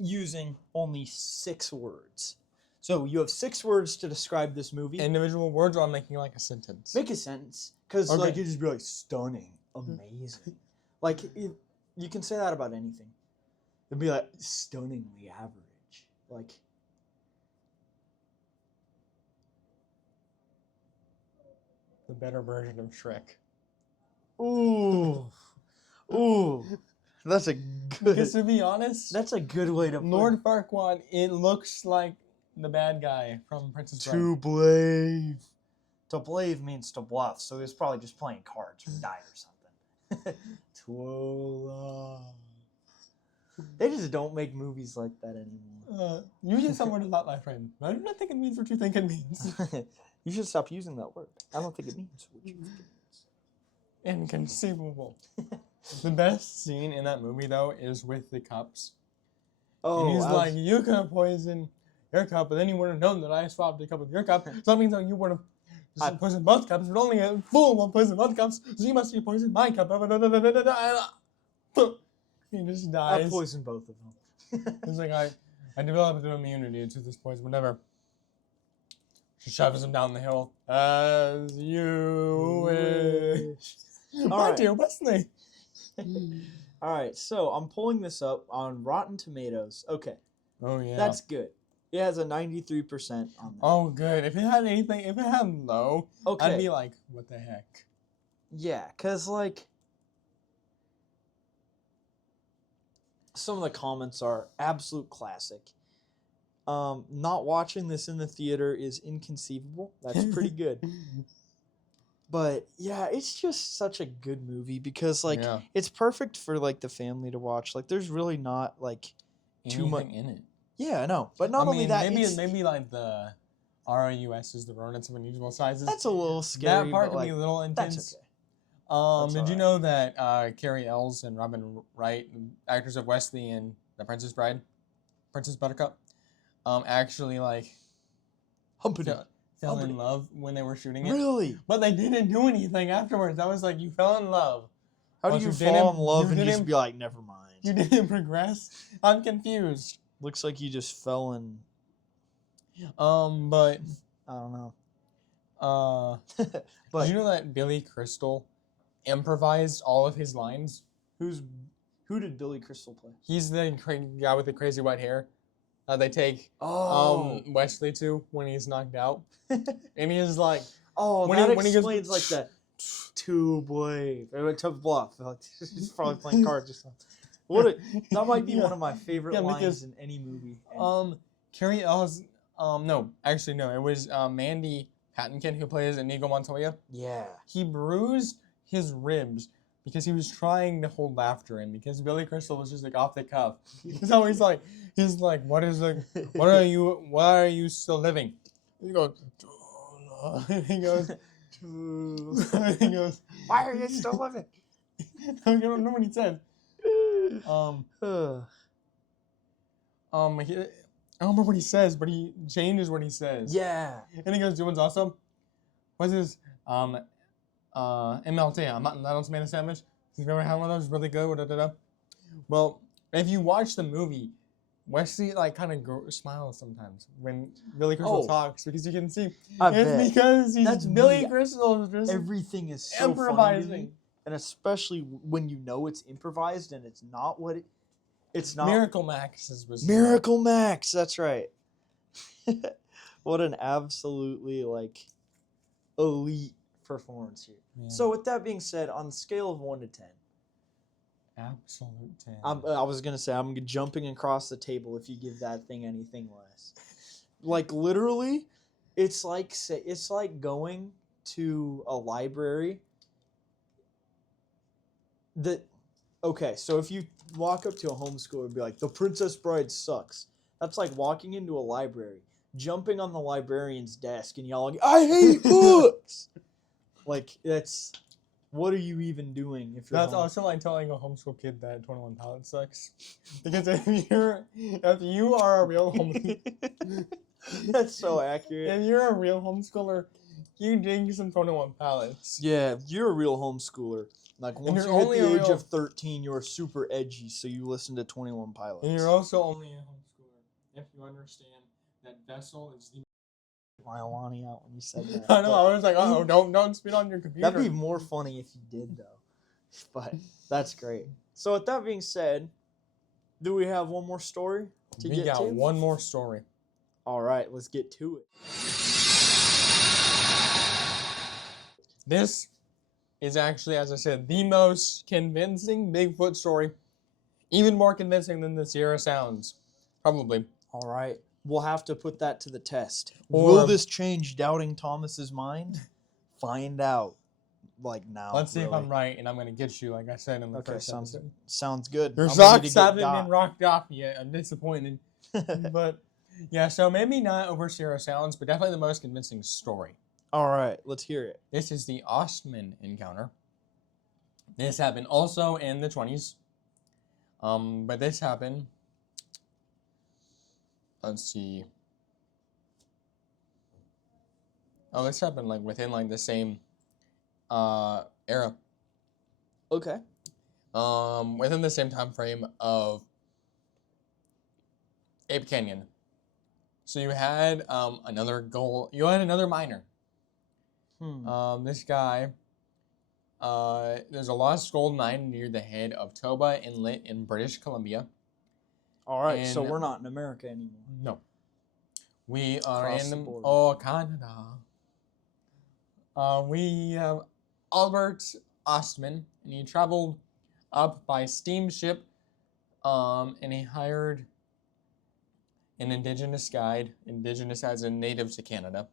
using only 6 words? So, you have 6 words to describe this movie. Individual words, or I'm making like a sentence. Make a sentence. Because, Okay. like, you just be like, stunning, amazing. Like, you can say that about anything. It'd be like, stunningly average. Like, The better version of Shrek. ooh. Ooh. That's a Because good, to be honest, that's a good way to put Lord Farquaad, it looks like the bad guy from Princess Bride. to blave. To blave means to bluff, so he was probably just playing cards or died or something. Twola. They just don't make movies like that anymore. You use that word a lot, my friend. I do not think it means what you think it means. You should stop using that word. I don't think it means what you think it means. Inconceivable. The best scene in that movie, though, is with the cups. Oh, And he's like, you could have poisoned your cup, but then you would have known that I swapped a cup with your cup. So that means that you would have poisoned both cups, but only a fool will poison both cups, so you must have poisoned my cup. He just I dies. poisoned both of them. He's like, I developed an immunity to this poison, whatever. She shoves him down the hill. As you wish. All My right. dear Wesley. All right, so I'm pulling this up on Rotten Tomatoes. Okay, Oh, yeah. that's good. It has a 93% on that. Oh, good. If it had anything, if it had low, Okay. I'd be like, what the heck? Yeah, because, like, some of the comments are absolute classic. Not watching this in the theater is inconceivable. That's pretty good. But, yeah, it's just such a good movie because, like, Yeah. it's perfect for, like, the family to watch. Like, there's really not, like, too much Anything in it. Yeah, I know. But not only that, maybe like the RUS is the rodents of unusual sizes. that's a little scary. That part but, could be a like, little intense. that's okay. Did That's you alright. know that Carrie Ells and Robin Wright, actors of Wesley and The Princess Bride, Princess Buttercup, actually like Humpity. fell in love when they were shooting it? Really? But they didn't do anything afterwards. I was like, you fell in love. How do But you you fall didn't- in love you and just didn't- be like, never mind? You didn't progress. I'm confused. Looks like you just fell in. But I don't know. But But did you know that Billy Crystal improvised all of his lines? who did Billy Crystal play? He's the guy with the crazy white hair. They take Wesley to when he's knocked out, and he's like, when that he- when he goes- explains like that. Too brave. It went to bluff. Like, he's probably playing cards or something. That might be Yeah. one of my favorite Yeah, lines because, in any movie. Carrie Ells. No, actually no. It was Mandy Patinkin who plays Inigo Montoya. Yeah. He bruised his ribs because he was trying to hold laughter in, because Billy Crystal was just like off the cuff. So he's like, why are you still living? He goes, he goes, he goes, Why are you still living? I don't know what he says. I don't remember what he says, but he changes what he says. Yeah. And he goes, "You want awesome? What's this? MLT, I'm not tomato sandwich. You remember how one of those really good? Da-da-da? Well, if you watch the movie, Wesley like kind of smiles sometimes when Billy Crystal Oh. talks because you can see I it's bet. because he's That's Billy me. Crystal just Everything is so funny to me, improvising. and especially when you know it's improvised and it's not what it's not. Miracle Max was Miracle Max. That's right. What an absolutely like elite performance here. Yeah. So with that being said, on the scale of 1 to 10, Absolute 10. I was gonna say I'm jumping across the table if you give that thing anything less. Like literally, it's like going to a library. Okay, so if you walk up to a homeschooler and be like, "The Princess Bride sucks," that's like walking into a library, jumping on the librarian's desk and yelling, "I hate books!" Like that's. What are you even doing if you're That's also like telling a homeschool kid that 21 Pilots sucks. Because if you are a real That's so accurate. if you're a real homeschooler, you dig some 21 Pilots. Yeah, you're a real homeschooler. Like once you're you hit only the a age real- of 13, you're super edgy, so you listen to 21 Pilots. And you're also only a homeschooler if you understand that Vessel is the. My Alani out when you said that. I know. but I was like, oh, don't spit on your computer. that'd be more funny if you did though. But that's great. So with that being said, do we have one more story to We get got to? one more story. All right, let's get to it. This is actually, as I said, the most convincing Bigfoot story. Even more convincing than the Sierra Sounds. Probably. All right, we'll have to put that to the test. Or- Will this change Doubting Thomas's mind? Find out. Like now. Let's see if really. I'm right, and I'm going to get you, like I said in the Okay, first episode. sounds good. Your I'm ready to socks get haven't got. been rocked off yet. I'm disappointed. But, yeah, so maybe not over Sierra Sounds, but definitely the most convincing story. All right, let's hear it. This is the Ostmen Encounter. This happened also in the 20s. But this happened, let's see. Oh, this happened like within like the same era. Okay. Within the same time frame of Ape Canyon. So you had another miner. This guy, there's a lost gold mine near the head of Toba Inlet in British Columbia. All right, so And- we're not in America anymore. No. We are Across in the the border. Canada. We have Albert Ostman, and he traveled up by steamship, and he hired an indigenous guide. Indigenous as in native to Canada.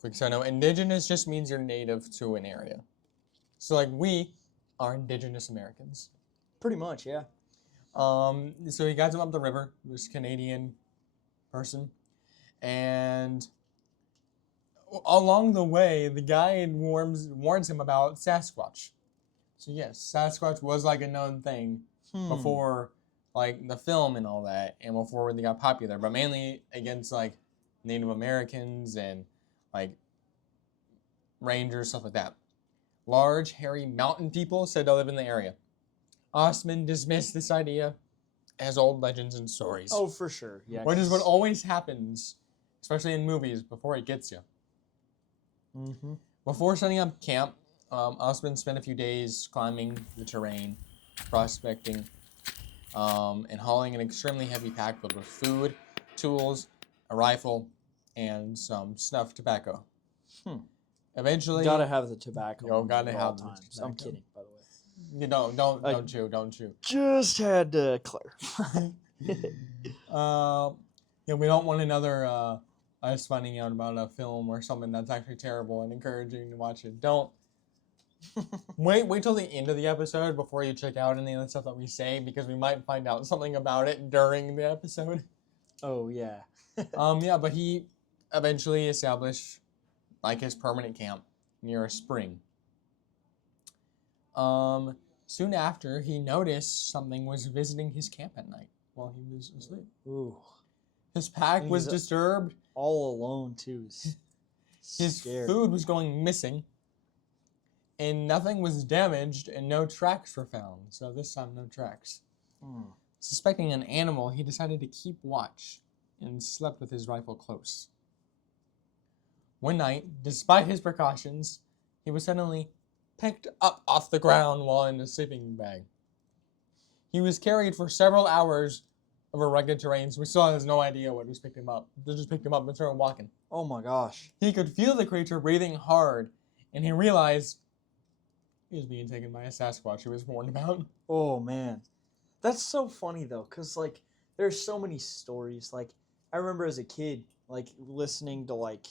Quick side note, indigenous just means you're native to an area. So like we are indigenous Americans. Pretty much, yeah. So he guides him up the river, this Canadian person, and along the way, the guide warns him about Sasquatch. So yes, Sasquatch was like a known thing before like the film and all that, and before they got popular, but mainly against like Native Americans and like rangers, stuff like that. Large, hairy mountain people said to live in the area. Ostman dismissed this idea as old legends and stories. Oh, for sure. Yeah. Which is what always happens, especially in movies, before it gets you. Mm-hmm. Before setting up camp, Ostman spent a few days climbing the terrain, prospecting, and hauling an extremely heavy pack filled with food, tools, a rifle, and some snuff tobacco. Eventually, Gotta have the tobacco. Yo, ones gotta at have all the times. I'm tobacco. kidding, by the way. you don't chew. Just had to clarify. We don't want another us finding out about a film or something that's actually terrible and encouraging to watch it. Don't wait till the end of the episode before you check out any of the stuff that we say, because we might find out something about it during the episode. Oh yeah. But he eventually established like his permanent camp near a spring. Soon after, he noticed something was visiting his camp at night while he was asleep. Ooh. His pack was He's disturbed. All alone too. His Scary. food was going missing. and nothing was damaged and no tracks were found. So this time, no tracks. Suspecting an animal, he decided to keep watch and slept with his rifle close. One night, despite his precautions, he was suddenly picked up off the ground while in a sleeping bag. He was carried for several hours over rugged terrain, so we still has no idea what just picked him up. They just picked him up and started walking. Oh my gosh. He could feel the creature breathing hard, and he realized he was being taken by a Sasquatch he was warned about. Oh man. That's so funny though, because like there's so many stories. Like I remember as a kid, like listening to like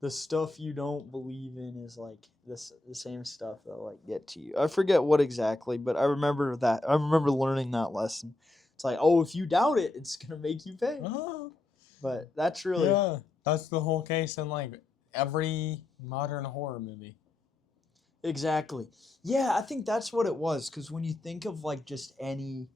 the stuff you don't believe in is like the same stuff that'll like get to you. I forget what exactly, but I remember that. I remember learning that lesson. It's like, oh, if you doubt it, it's gonna make you pay. Oh, But that's really yeah, that's the whole case in like every modern horror movie. exactly. Yeah, I think that's what it was. Because when you think of like just any,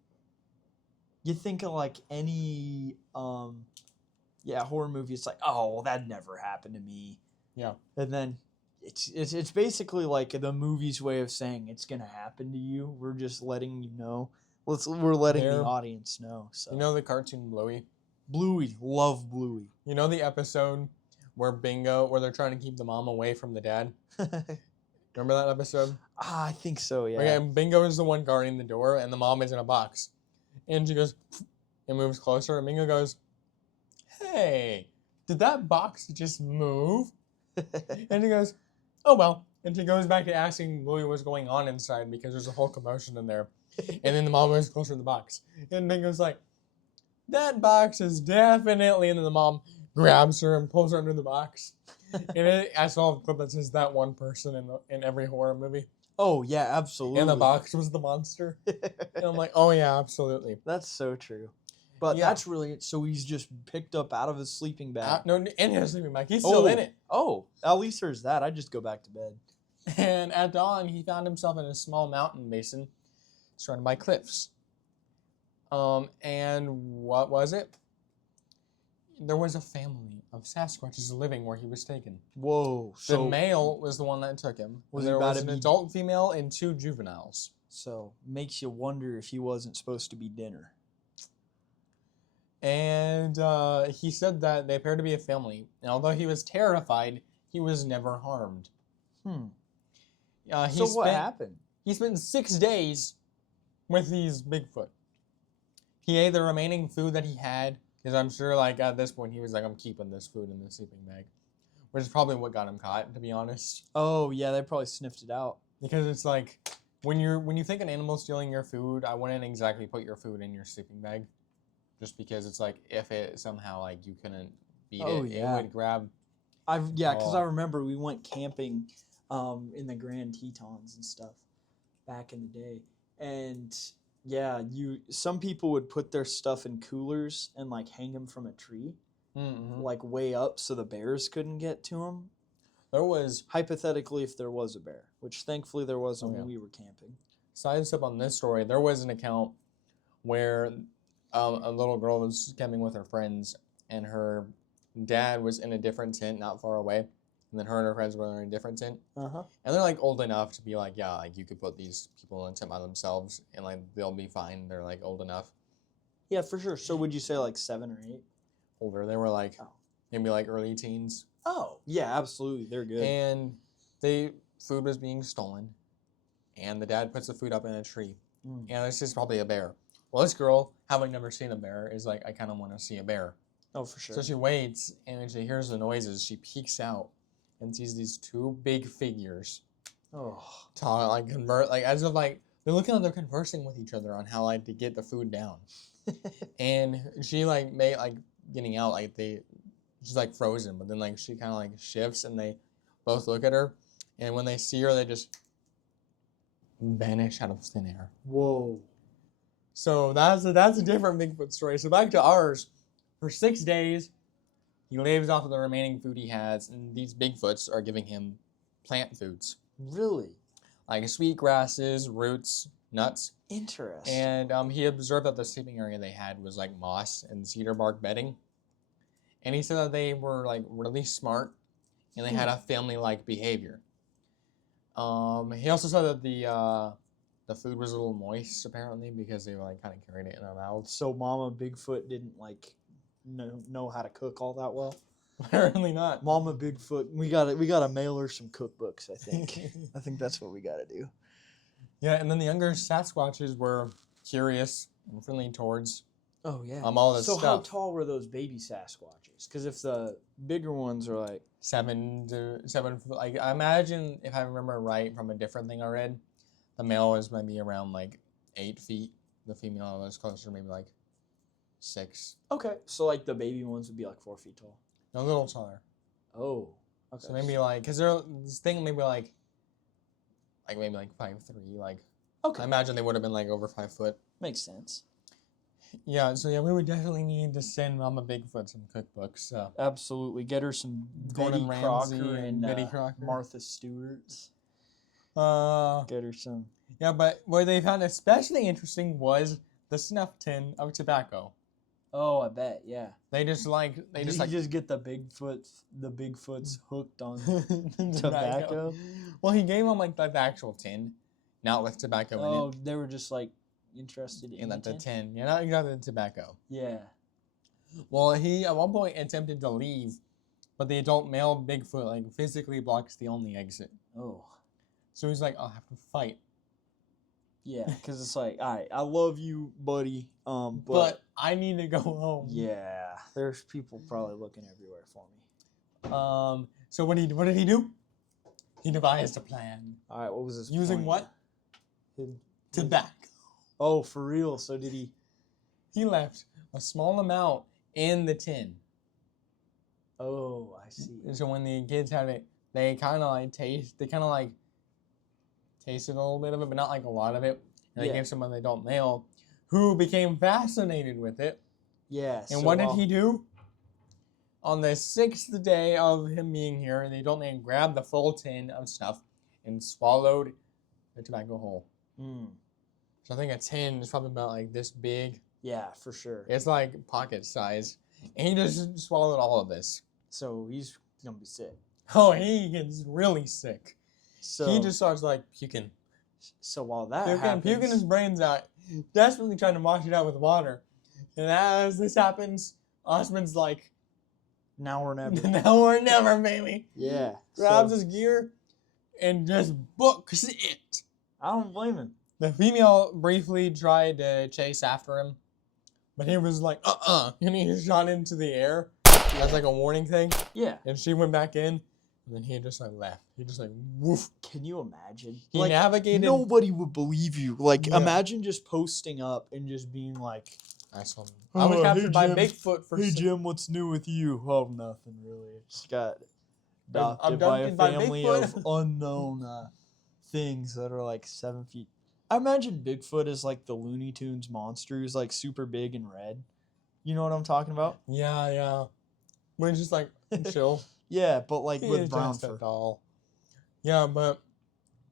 you think of like any horror movie. It's like, oh, well, that never happened to me. Yeah. And then it's basically like the movie's way of saying it's gonna happen to you. We're just letting you know. We're letting the audience know. So You know the cartoon Bluey? Bluey, love Bluey. You know the episode where they're trying to keep the mom away from the dad? Remember that episode? I think so. Yeah. Okay, Bingo is the one guarding the door, and the mom is in a box. And she goes, and moves closer, and Bingo goes, "Hey, did that box just move?" And he goes, "Oh well." And she goes back to asking Bluey what's going on inside because there's a whole commotion in there. And then the mom moves closer to the box. And Bingo's like, "That box is definitely..." And then the mom grabs her and pulls her under the box. And I saw a clip that says that one person in every horror movie. Oh yeah, absolutely. And the box was the monster. And I'm like, oh yeah, absolutely. That's so true. But Yeah. that's really it. So he's just picked up out of his sleeping bag. No, in his sleeping bag. He's still in it. Oh, at least there's that. I just go back to bed. And at dawn, he found himself in a small mountain basin surrounded by cliffs. And what was it? There was a family of Sasquatches living where he was taken. Whoa. The male was the one that took him. Was he There about was to an be- adult female and 2 juveniles. So makes you wonder if he wasn't supposed to be dinner. And he said that they appeared to be a family. And although he was terrified, he was never harmed. So what happened? He spent 6 days with these Bigfoot. He ate the remaining food that he had, because I'm sure, like, at this point, he was like, I'm keeping this food in the sleeping bag. Which is probably what got him caught, to be honest. Oh yeah, they probably sniffed it out. Because it's like, when you think an animal's stealing your food, I wouldn't exactly put your food in your sleeping bag. Just because it's like, if it somehow, like, you couldn't beat it would grab... Because I remember we went camping in the Grand Tetons and stuff back in the day. And yeah, some people would put their stuff in coolers and like hang them from a tree, like way up so the bears couldn't get to them. There was... Hypothetically, if there was a bear, which thankfully there wasn't when we were camping. Side step on this story, there was an account where a little girl was camping with her friends, and her dad was in a different tent not far away, and then her and her friends were in a different tent. And they're like old enough to be like, yeah, like you could put these people in a tent by themselves, and like they'll be fine. They're like old enough. Yeah, for sure. So would you say like 7 or 8? Older. They were like maybe like early teens. Oh, yeah, absolutely. They're good. And food was being stolen, and the dad puts the food up in a tree, and it's just probably a bear. Well, this girl, having never seen a bear, is like, I kind of want to see a bear. Oh, for sure. So she waits, and when she hears the noises, she peeks out and sees these 2 big figures. Talk, like convert, like as if like they're looking like they're conversing with each other on how like to get the food down. And she like made like getting out, like she's like frozen, but then like she kind of like shifts, and they both look at her, and when they see her, they just vanish out of thin air. Whoa. So that's a different Bigfoot story. So back to ours. For 6 days, he lives off of the remaining food he has, and these Bigfoots are giving him plant foods. Really? Like sweet grasses, roots, nuts. Interesting. And he observed that the sleeping area they had was like moss and cedar bark bedding. And he said that they were like really smart, and they had a family-like behavior. He also said that the food was a little moist apparently because they were like kind of carried it in their mouths. So Mama Bigfoot didn't like know how to cook all that well. Apparently not. Mama Bigfoot, we gotta mail her some cookbooks. I think. I think that's what we gotta do. Yeah, and then the younger Sasquatches were curious and friendly towards Oh yeah. all this so stuff. how tall were those baby Sasquatches? Because if the bigger ones are like 7 foot. Like I imagine, if I remember right from a different thing I read, the male was maybe around like 8 feet. The female was closer, maybe like 6. okay, so like the baby ones would be like 4 feet tall. A little taller. Oh. Okay. So maybe like, because they're this thing maybe like maybe like 5'3". Like Okay. I imagine they would have been like over 5 foot. Makes sense. Yeah. So yeah, we would definitely need to send Mama Bigfoot some cookbooks. So Absolutely. Get her some Gordon Betty Ramsay Crocker and Betty Crocker. Martha Stewart's. Get her some. Yeah, but what they found especially interesting was the snuff tin of tobacco. Oh, I bet. Yeah. They just get the Bigfoot's hooked on tobacco. tobacco. Well, he gave them like the actual tin, not with tobacco in Oh, it. they were just like interested in And the the tin. Yeah, not exactly the tobacco. Yeah. Well, he at one point attempted to leave, but the adult male Bigfoot like physically blocks the only exit. Oh. So he's like, I'll have to fight. Yeah, because it's like, all right, I love you, buddy. But I need to go home. yeah, there's people probably looking everywhere for me. So what did he do? He devised a plan. All right, what was his Using plan? what? Tobacco. Oh, for real? So did he? He left a small amount in the tin. Oh, I see. And so when the kids had it, they kind of like tasted a little bit of it, but not like a lot of it. And they gave some of the adult male, who became fascinated with it. Yeah. And what did he do? On the 6th day of him being here, the adult man grabbed the full tin of stuff and swallowed the tobacco whole. Mm. So I think a tin is probably about like this big. Yeah, for sure. It's like pocket size. And he just swallowed all of this. So he's gonna be sick. Oh, he gets really sick. So He just starts like puking. So while that happens, Puking his brains out, desperately trying to wash it out with water. And as this happens, Ostman's like, now or never. now or never, baby. Yeah. Grabs So, his gear and just books it. I don't blame him. The female briefly tried to chase after him, but he was like, and he shot into the air. That's like a warning thing. Yeah. And she went back in, and then he just like left. He just like, woof. Can you imagine? He Like, navigated. nobody would believe you. Like, Yeah. imagine just posting up and just being like, I saw him. I was "Oh, captured hey, by Jim. Bigfoot for hey Jim, what's new with you? Oh, nothing really. Just got adopted by a abducted by family Bigfoot. of unknown things that are like 7 feet. I imagine Bigfoot is like the Looney Tunes monster who's like super big and red. You know what I'm talking about? Yeah. We're just like chill. Yeah, but like He with is brown just a fur. doll. Yeah, but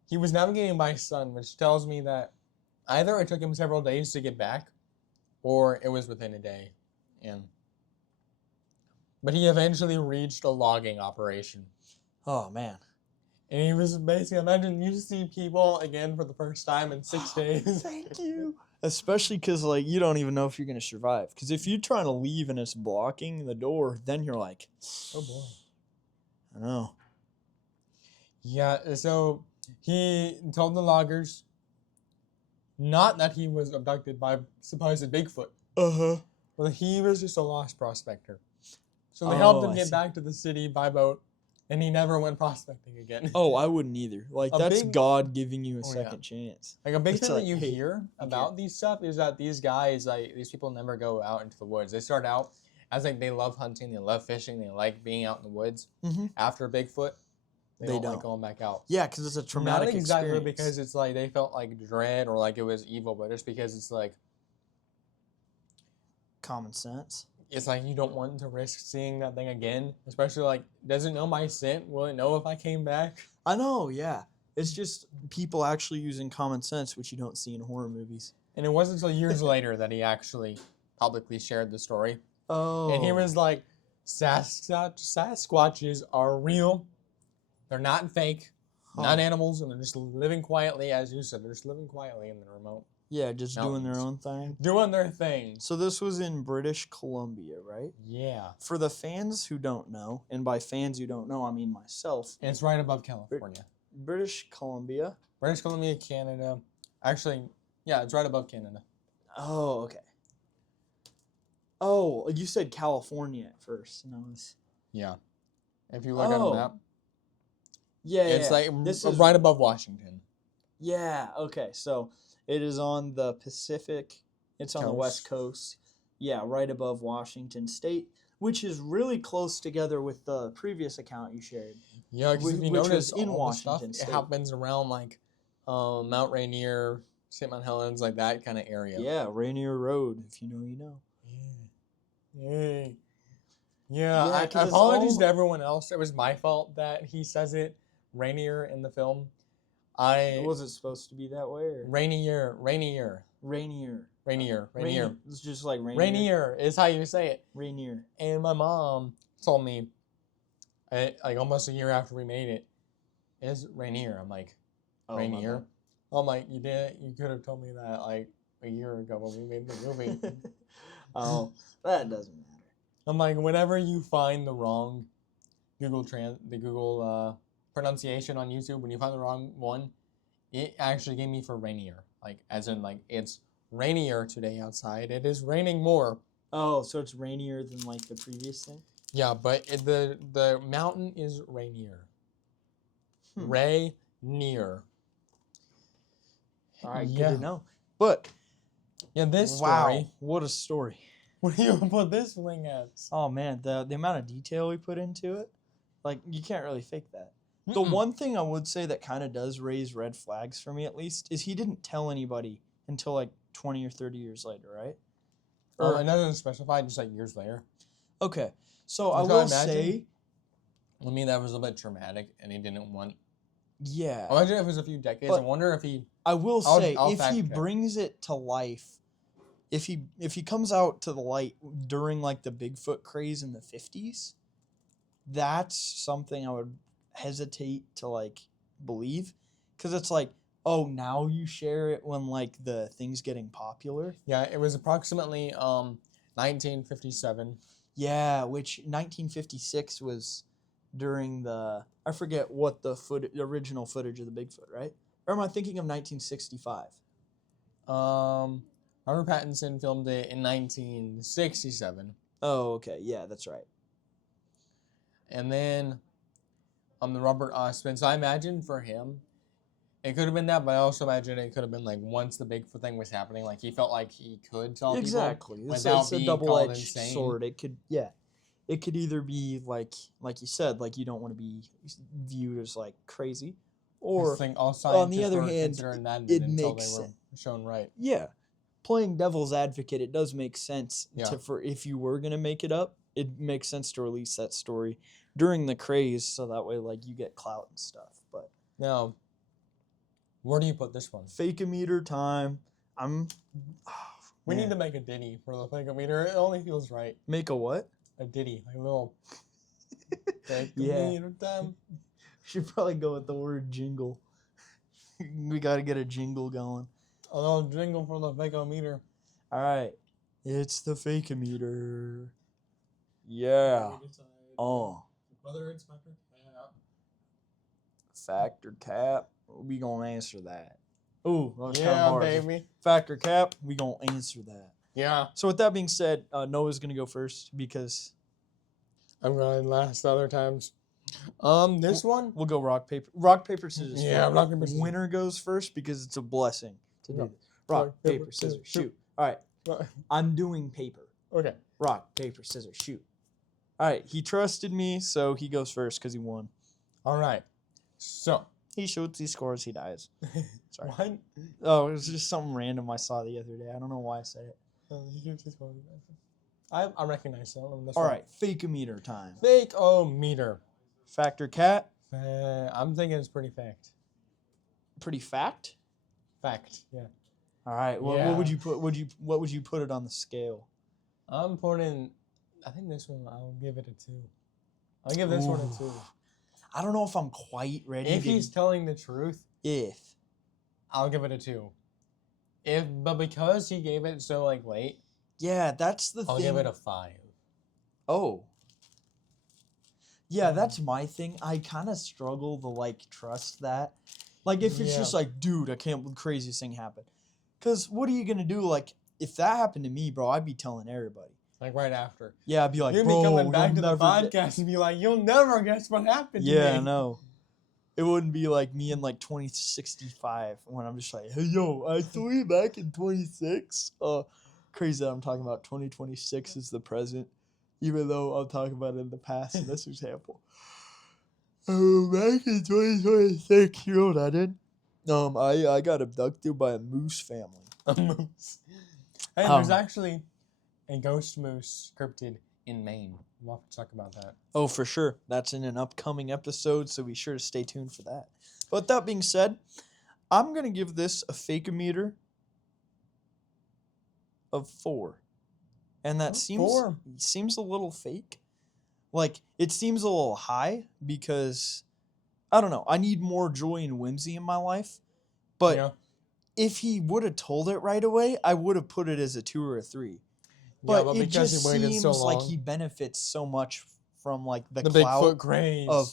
he was navigating by sun, which tells me that either it took him several days to get back, or it was within a day. But he eventually reached a logging operation. Oh man. And he was basically, imagine you see people again for the first time in 6 days. Thank you. Especially because like you don't even know if you're gonna survive. Because if you're trying to leave and it's blocking the door, then you're like, Oh boy. I know. Yeah, so he told the loggers not that he was abducted by supposed Bigfoot. Uh-huh. Well, he was just a lost prospector. So they helped him I get see. back to the city by boat, and he never went prospecting again. Oh, I wouldn't either. Like A that's big- God giving you a Oh, yeah. second chance. Like a big It's thing like, that you hey, hear about these stuff is that these guys, like these people, never go out into the woods. They start out as like they love hunting, they love fishing, they like being out in the woods. Mhm. After Bigfoot, they don't like don't. going back out. Yeah, because it's a traumatic Not exactly experience. because it's like they felt like dread or like it was evil, but just because it's like Common sense. you don't want to risk seeing that thing again. Especially like, does it know my scent? Will it know if I came back? I know, yeah. It's just people actually using common sense, which you don't see in horror movies. And it wasn't until years later that he actually publicly shared the story. Oh. And he was like, Sasquatches are real. They're not fake. not animals, and they're just living quietly, as you said. They're just living quietly in the remote, Yeah, just doing their mountains. own thing. doing their thing. So this was in British Columbia, right? Yeah, For the fans who don't know, and by fans who don't know, I mean myself, and it's right above California. British Columbia. British Columbia, Canada. Actually, yeah, it's right above Canada. Oh, okay. Oh, you said California at first. No, it's... Yeah, if you look at a Oh. map, Yeah, it's yeah. like This is right above Washington. Yeah, okay. So it is on the Pacific. It's on the West Coast. Yeah, right above Washington State, which is really close together with the previous account you shared. Yeah, because if you Which notice, was in all the stuff, Washington it State. happens around like Mount Rainier, St. Mount Helens, like that kind of area. Yeah, Rainier Road. If you know, you know. Yeah. Yay. Yeah, Yeah, I 'cause it's apologies all- to everyone else. It was my fault that he says it Rainier in the film. Was it supposed to be that way? Or? Rainier. Rainier. It's just like Rainier. Rainier is how you say it. Rainier. And my mom told me, like almost a year after we made it, it's Rainier. I'm like, Oh, my Rainier? I'm like, you could have told me that like a year ago when we made the movie. bad. Oh, that doesn't matter. I'm like, whenever you find the wrong Google pronunciation on YouTube, when you find the wrong one, it actually gave me for Rainier. Like, as in, like, it's rainier today outside. It is raining more. Oh, so it's rainier than like the previous thing? Yeah, but the mountain is Rainier. Rainier. All right, Yeah. good to know. But Yeah, this wow, story. what a story! What do you put this thing as? Oh man, the amount of detail we put into it, like you can't really fake that. The Mm-mm. one thing I would say that kind of does raise red flags for me, at least, is he didn't tell anybody until like 20 or 30 years later, right? It doesn't specify, just like years later. Okay, so I Which I will imagine- say, I mean, that was a bit traumatic, and he didn't want. yeah, Imagine if it was a few decades. But- I wonder if he. I will I'll say if fact he check. brings it to life, if he comes out to the light during like the Bigfoot craze in the 50s, that's something I would hesitate to like believe, because it's like, oh, now you share it when like the thing's getting popular. Yeah, it was approximately 1957. Yeah, which 1956 was during the, I forget what the original footage of the Bigfoot, right? Or am I thinking of 1965? Robert Pattinson filmed it in 1967, Oh, okay, yeah, that's right. and then the Robert Ostmen. So I imagine for him, it could have been that, but I also imagine it could have been like once the Bigfoot thing was happening, like he felt like he could tell Exactly. people It's, without it's a being called double-edged insane. sword. It could, yeah, it could either be like you said, like you don't want to be viewed as like crazy, or Think all on the scientists other were hand, considering that it until makes they were shown right. yeah, playing devil's advocate, it does make sense Yeah. for if you were gonna make it up, it makes sense to release that story during the craze, so that way like you get clout and stuff. But Now, where do you put this one? fake-o-meter time. We need man. to make a ditty for the Fakeometer. It only feels right. Make a what? A ditty, like a little Yeah. Fakeometer time. Should probably go with the word jingle. We got to get a jingle going. A little jingle for the Fakeometer. All right. It's the fake-o-meter. Yeah. Oh. Whether it's Factor Factor cap. We gonna answer that. Ooh, that was kinda Yeah, hard. baby. Factor cap. We gonna answer that. Yeah. So with that being said, Noah's gonna go first because I'm going last other times. This one? we'll go rock paper scissors. Yeah, first. rock, paper, scissors. Winner goes first because it's a blessing to do Yeah. this. Rock paper scissors shoot. All right, I'm doing paper. Okay. Rock paper scissors shoot. All right, he trusted me, so he goes first because he won. All right. So. He shoots, he scores, he dies. Sorry. What? Oh, it was just something random I saw the other day. I don't know why I said it. I recognize that. All right, fake-o-meter time. Fakeometer. Factor cat. I'm thinking it's pretty fact. Pretty fact. Fact. Yeah. All right. Well, Yeah. what would you put? What would you put it on the scale? I'm putting. I think this one. I'll give it a 2. I'll give this one a 2. I don't know if I'm quite ready. If he's telling the truth, if I'll give it a 2. But because he gave it so like late, yeah, that's the I'll thing. give it a 5. Oh. Yeah, that's my thing. I kind of struggle to like trust that. Like if it's just like, dude, I can't believe the craziest thing happened. Cause what are you gonna do? Like if that happened to me, bro, I'd be telling everybody. Like right after. Yeah, I'd be like, You'd bro, be coming back to the you'll never podcast and be like, you'll never guess what happened to me. Yeah, I know. It wouldn't be like me in like 2065 when I'm just like, hey, yo, I saw you back in 26. Crazy that I'm talking about 2026 is the present, even though I'm talking about it in the past in this example. Back in 2026, you know what I did? I got abducted by a moose family. A moose. Hey, there's actually a ghost moose cryptid in Maine. We'll have to talk about that. Oh, for sure. That's in an upcoming episode, so be sure to stay tuned for that. But that being said, I'm going to give this a fake-o-meter of 4. And that seems a little fake. Like, it seems a little high because, I don't know, I need more joy and whimsy in my life. But if he would have told it right away, I would have put it as a 2 or a 3. But it just seems like he benefits so much from like the clout Bigfoot craze of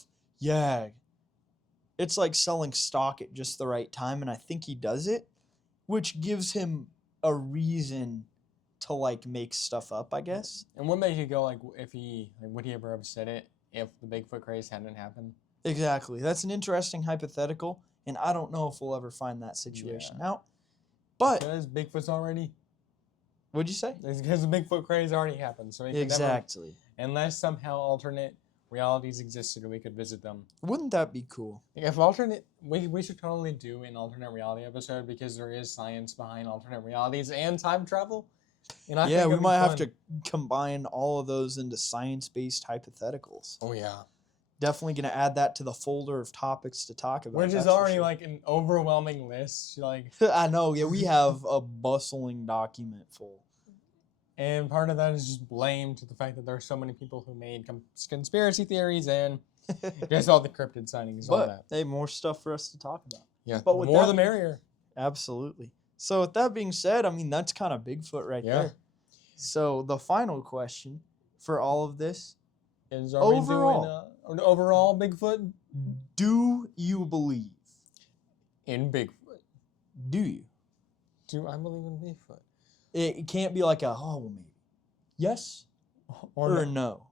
it's like selling stock at just the right time, and I think he does it, which gives him a reason to like make stuff up, I guess. And what makes you go like if he would he ever have said it if the Bigfoot craze hadn't happened? Exactly. That's an interesting hypothetical, and I don't know if we'll ever find that situation out. But because Bigfoot's already. What'd you say? It's because the Bigfoot craze already happened, so exactly. Unless somehow alternate realities existed, we could visit them. Wouldn't that be cool? If we should totally do an alternate reality episode because there is science behind alternate realities and time travel. And I think we might have to combine all of those into science-based hypotheticals. Oh yeah. Definitely going to add that to the folder of topics to talk about. Which is already like an overwhelming list. Like I know, yeah, we have a bustling document full. And part of that is just blame to the fact that there are so many people who made conspiracy theories and just all the cryptid sightings, all that. Hey, more stuff for us to talk about. Yeah, but with more the merrier. Absolutely. So with that being said, I mean, that's kind of Bigfoot right there. So the final question for all of this is, are we doing overall Bigfoot? Do you believe in Bigfoot? Do you? Do I believe in Bigfoot? It can't be like maybe. Yes or no.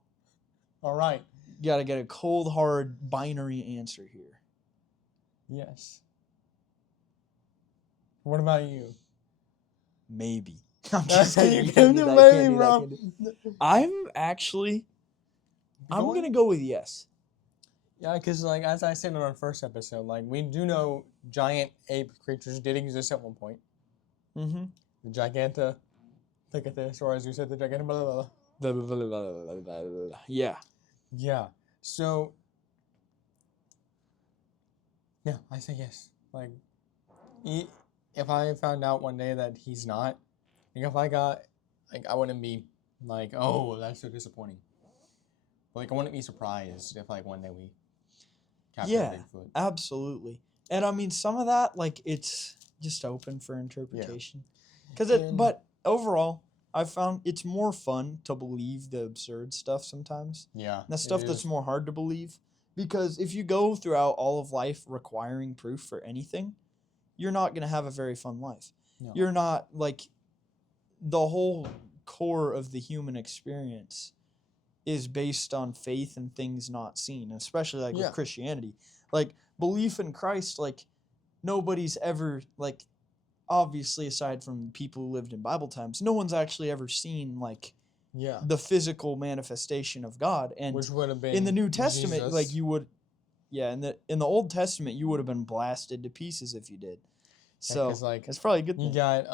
All right. You got to get a cold, hard, binary answer here. Yes. What about you? Maybe. I'm just kidding. I'm going to go with yes. Yeah, because like as I said in our first episode, like we do know giant ape creatures did exist at one point. Mm-hmm. The Gigantopithecus, or as you said, the Gigantopithecus. Yeah. Yeah. So, yeah, I say yes. Like, if I found out one day that he's not, like if I got, like, I wouldn't be like, oh, that's so disappointing. But, like, I wouldn't be surprised if, like, one day we captured Bigfoot. Absolutely. And I mean, some of that, like, it's just open for interpretation. But overall, I found it's more fun to believe the absurd stuff sometimes. Yeah. The stuff that's more hard to believe. Because if you go throughout all of life requiring proof for anything, you're not going to have a very fun life. No. You're not, like, the whole core of the human experience is based on faith and things not seen, especially, like, with Christianity. Like, belief in Christ, like, nobody's ever, like, obviously, aside from people who lived in Bible times, no one's actually ever seen, like, the physical manifestation of God. And which would have been in the New Testament, Jesus. like, you would, in the Old Testament, you would have been blasted to pieces if you did. So, like, it's probably a good thing. You got,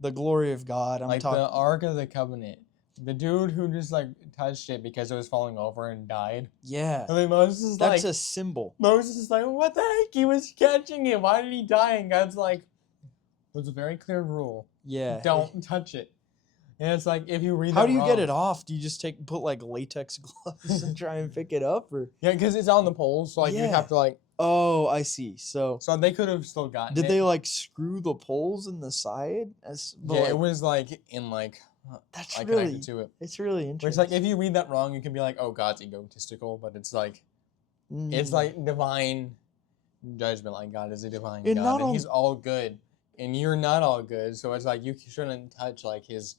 the glory of God. I'm talking the Ark of the Covenant. The dude who just, like, touched it because it was falling over and died. Yeah. I mean, Moses is that's a symbol. Moses is like, what the heck? He was catching it. Why did he die? And God's like, there's a very clear rule. Yeah. Don't touch it. And it's like if you read How that do you get wrong- it off? Do you just put like latex gloves and try and pick it up, or? Yeah, because it's on the poles, so like you Yeah. have to like. Oh, I see. So So they could have still gotten it. did they like screw the poles in the side? Yeah, it was like in like. That's I really. connected to it. It's really Where it's interesting. like if you read that wrong, you can be like, "Oh, God's egotistical," but it's like divine judgment. Like God is a divine And God, not and He's all good, and you're not all good. So it's like you shouldn't touch like His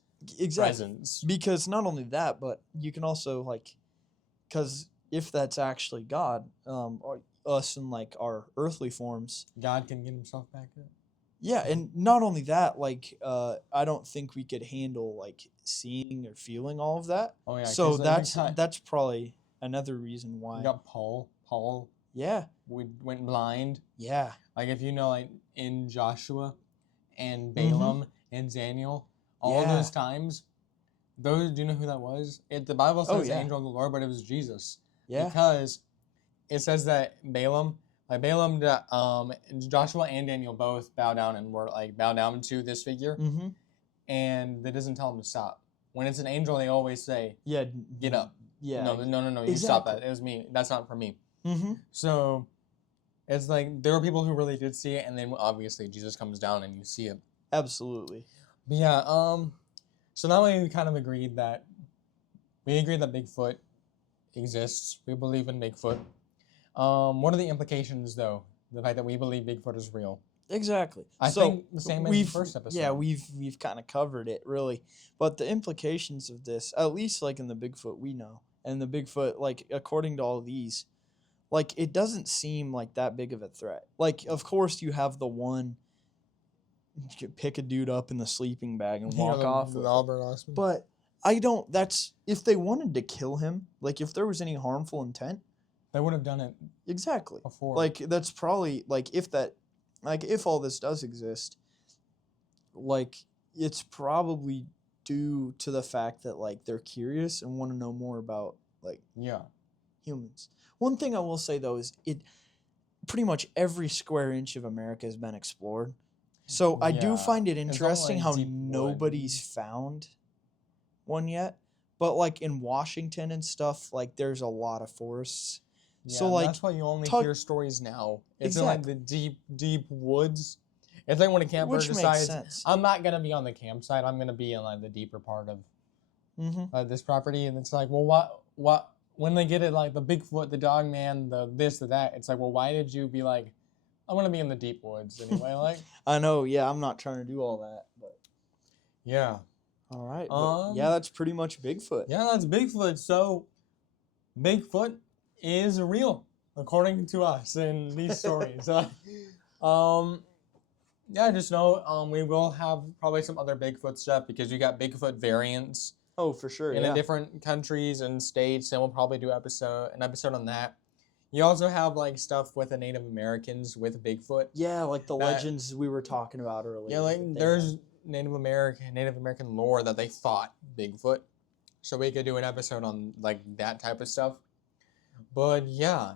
presence. Because not only that, but you can also like, because if that's actually God, or us in like our earthly forms, God can get Himself back up. yeah, and not only that, like I don't think we could handle like seeing or feeling all of that. Oh yeah. So 'cause, like, that's probably another reason we why. got Paul. Paul Yeah, went blind. yeah, Like if you know, like in Joshua, and Balaam and Daniel, all Yeah. those times. Do you know who that was? The Bible says yeah. angel of the Lord, but it was Jesus. yeah. Because it says that Joshua and Daniel both bow down and were like bow down to this figure, Mm-hmm. and that doesn't tell them to stop. When it's an angel, they always say, Yeah. "Get up." Yeah. No, you stop Exactly. that. It was me. That's not for me. Mm-hmm. So it's like there were people who really did see it, and then obviously Jesus comes down and you see it. Absolutely. But yeah, so now we kind of agreed that Bigfoot exists. We believe in Bigfoot. What are the implications though? The fact that we believe Bigfoot is real. Exactly. I So, think the same as the first episode. Yeah, we've kind of covered it really, but the implications of this, at least like in the Bigfoot we know, and the Bigfoot like according to all these, like it doesn't seem like that big of a threat. Like of course you have the one, you could pick a dude up in the sleeping bag and walk off with it. Ostmen. But I don't. That's if they wanted to kill him. Like if there was any harmful intent. They would have done it Exactly. before. Like that's probably like if all this does exist, like it's probably due to the fact that like they're curious and want to know more about like yeah. humans. One thing I will say though is it pretty much every square inch of America has been explored. So I do Yeah. find it It's all, interesting like, how deep wood. nobody's found one yet. But like in Washington and stuff, like there's a lot of forests. Yeah, So, like, that's why you only talk- hear stories now. It's in like the deep woods. It's like when a camper Which makes decides, sense. I'm not gonna be on the campsite. I'm gonna be in like the deeper part of Mm-hmm. this property, and it's like, well, what? When they get it, like the Bigfoot, the dog man, the this, the that. It's like, well, why did you be like, I'm gonna be in the deep woods anyway? Like, I know, yeah, I'm not trying to do all that, but yeah, all right. But yeah, that's pretty much Bigfoot. yeah, that's Bigfoot. So, Bigfoot is real, according to us in these stories. Yeah, just know we will have probably some other Bigfoot stuff because you got Bigfoot variants Oh, for sure. in Yeah. the different countries and states, and we'll probably do an episode on that. You also have like stuff with the Native Americans with Bigfoot. Yeah, like the That- legends we were talking about earlier. Yeah, like that they there's had. Native American lore that they fought Bigfoot, so we could do an episode on like that type of stuff. But yeah,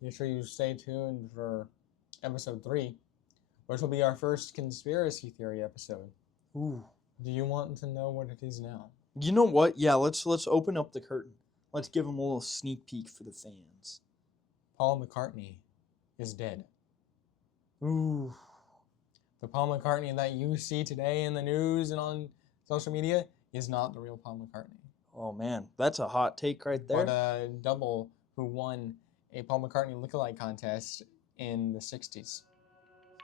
make sure you stay tuned for episode 3, which will be our first conspiracy theory episode. Ooh. Do you want to know what it is now? You know what? Yeah, let's open up the curtain. Let's give them a little sneak peek for the fans. Paul McCartney is dead. Ooh. The Paul McCartney that you see today in the news and on social media is not the real Paul McCartney. Oh man, that's a hot take right there. But a double who won a Paul McCartney lookalike contest in the 60s.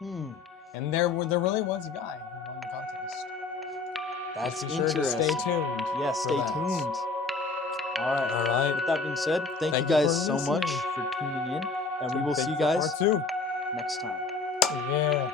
And there really was a guy who won the contest. That's Be sure to stay interesting. tuned. Yeah, for stay that. tuned. All right. All right. With that being said, thank you you guys for so much listening for tuning in, and we will see you Bigfoot guys Part 2. next time. Yeah.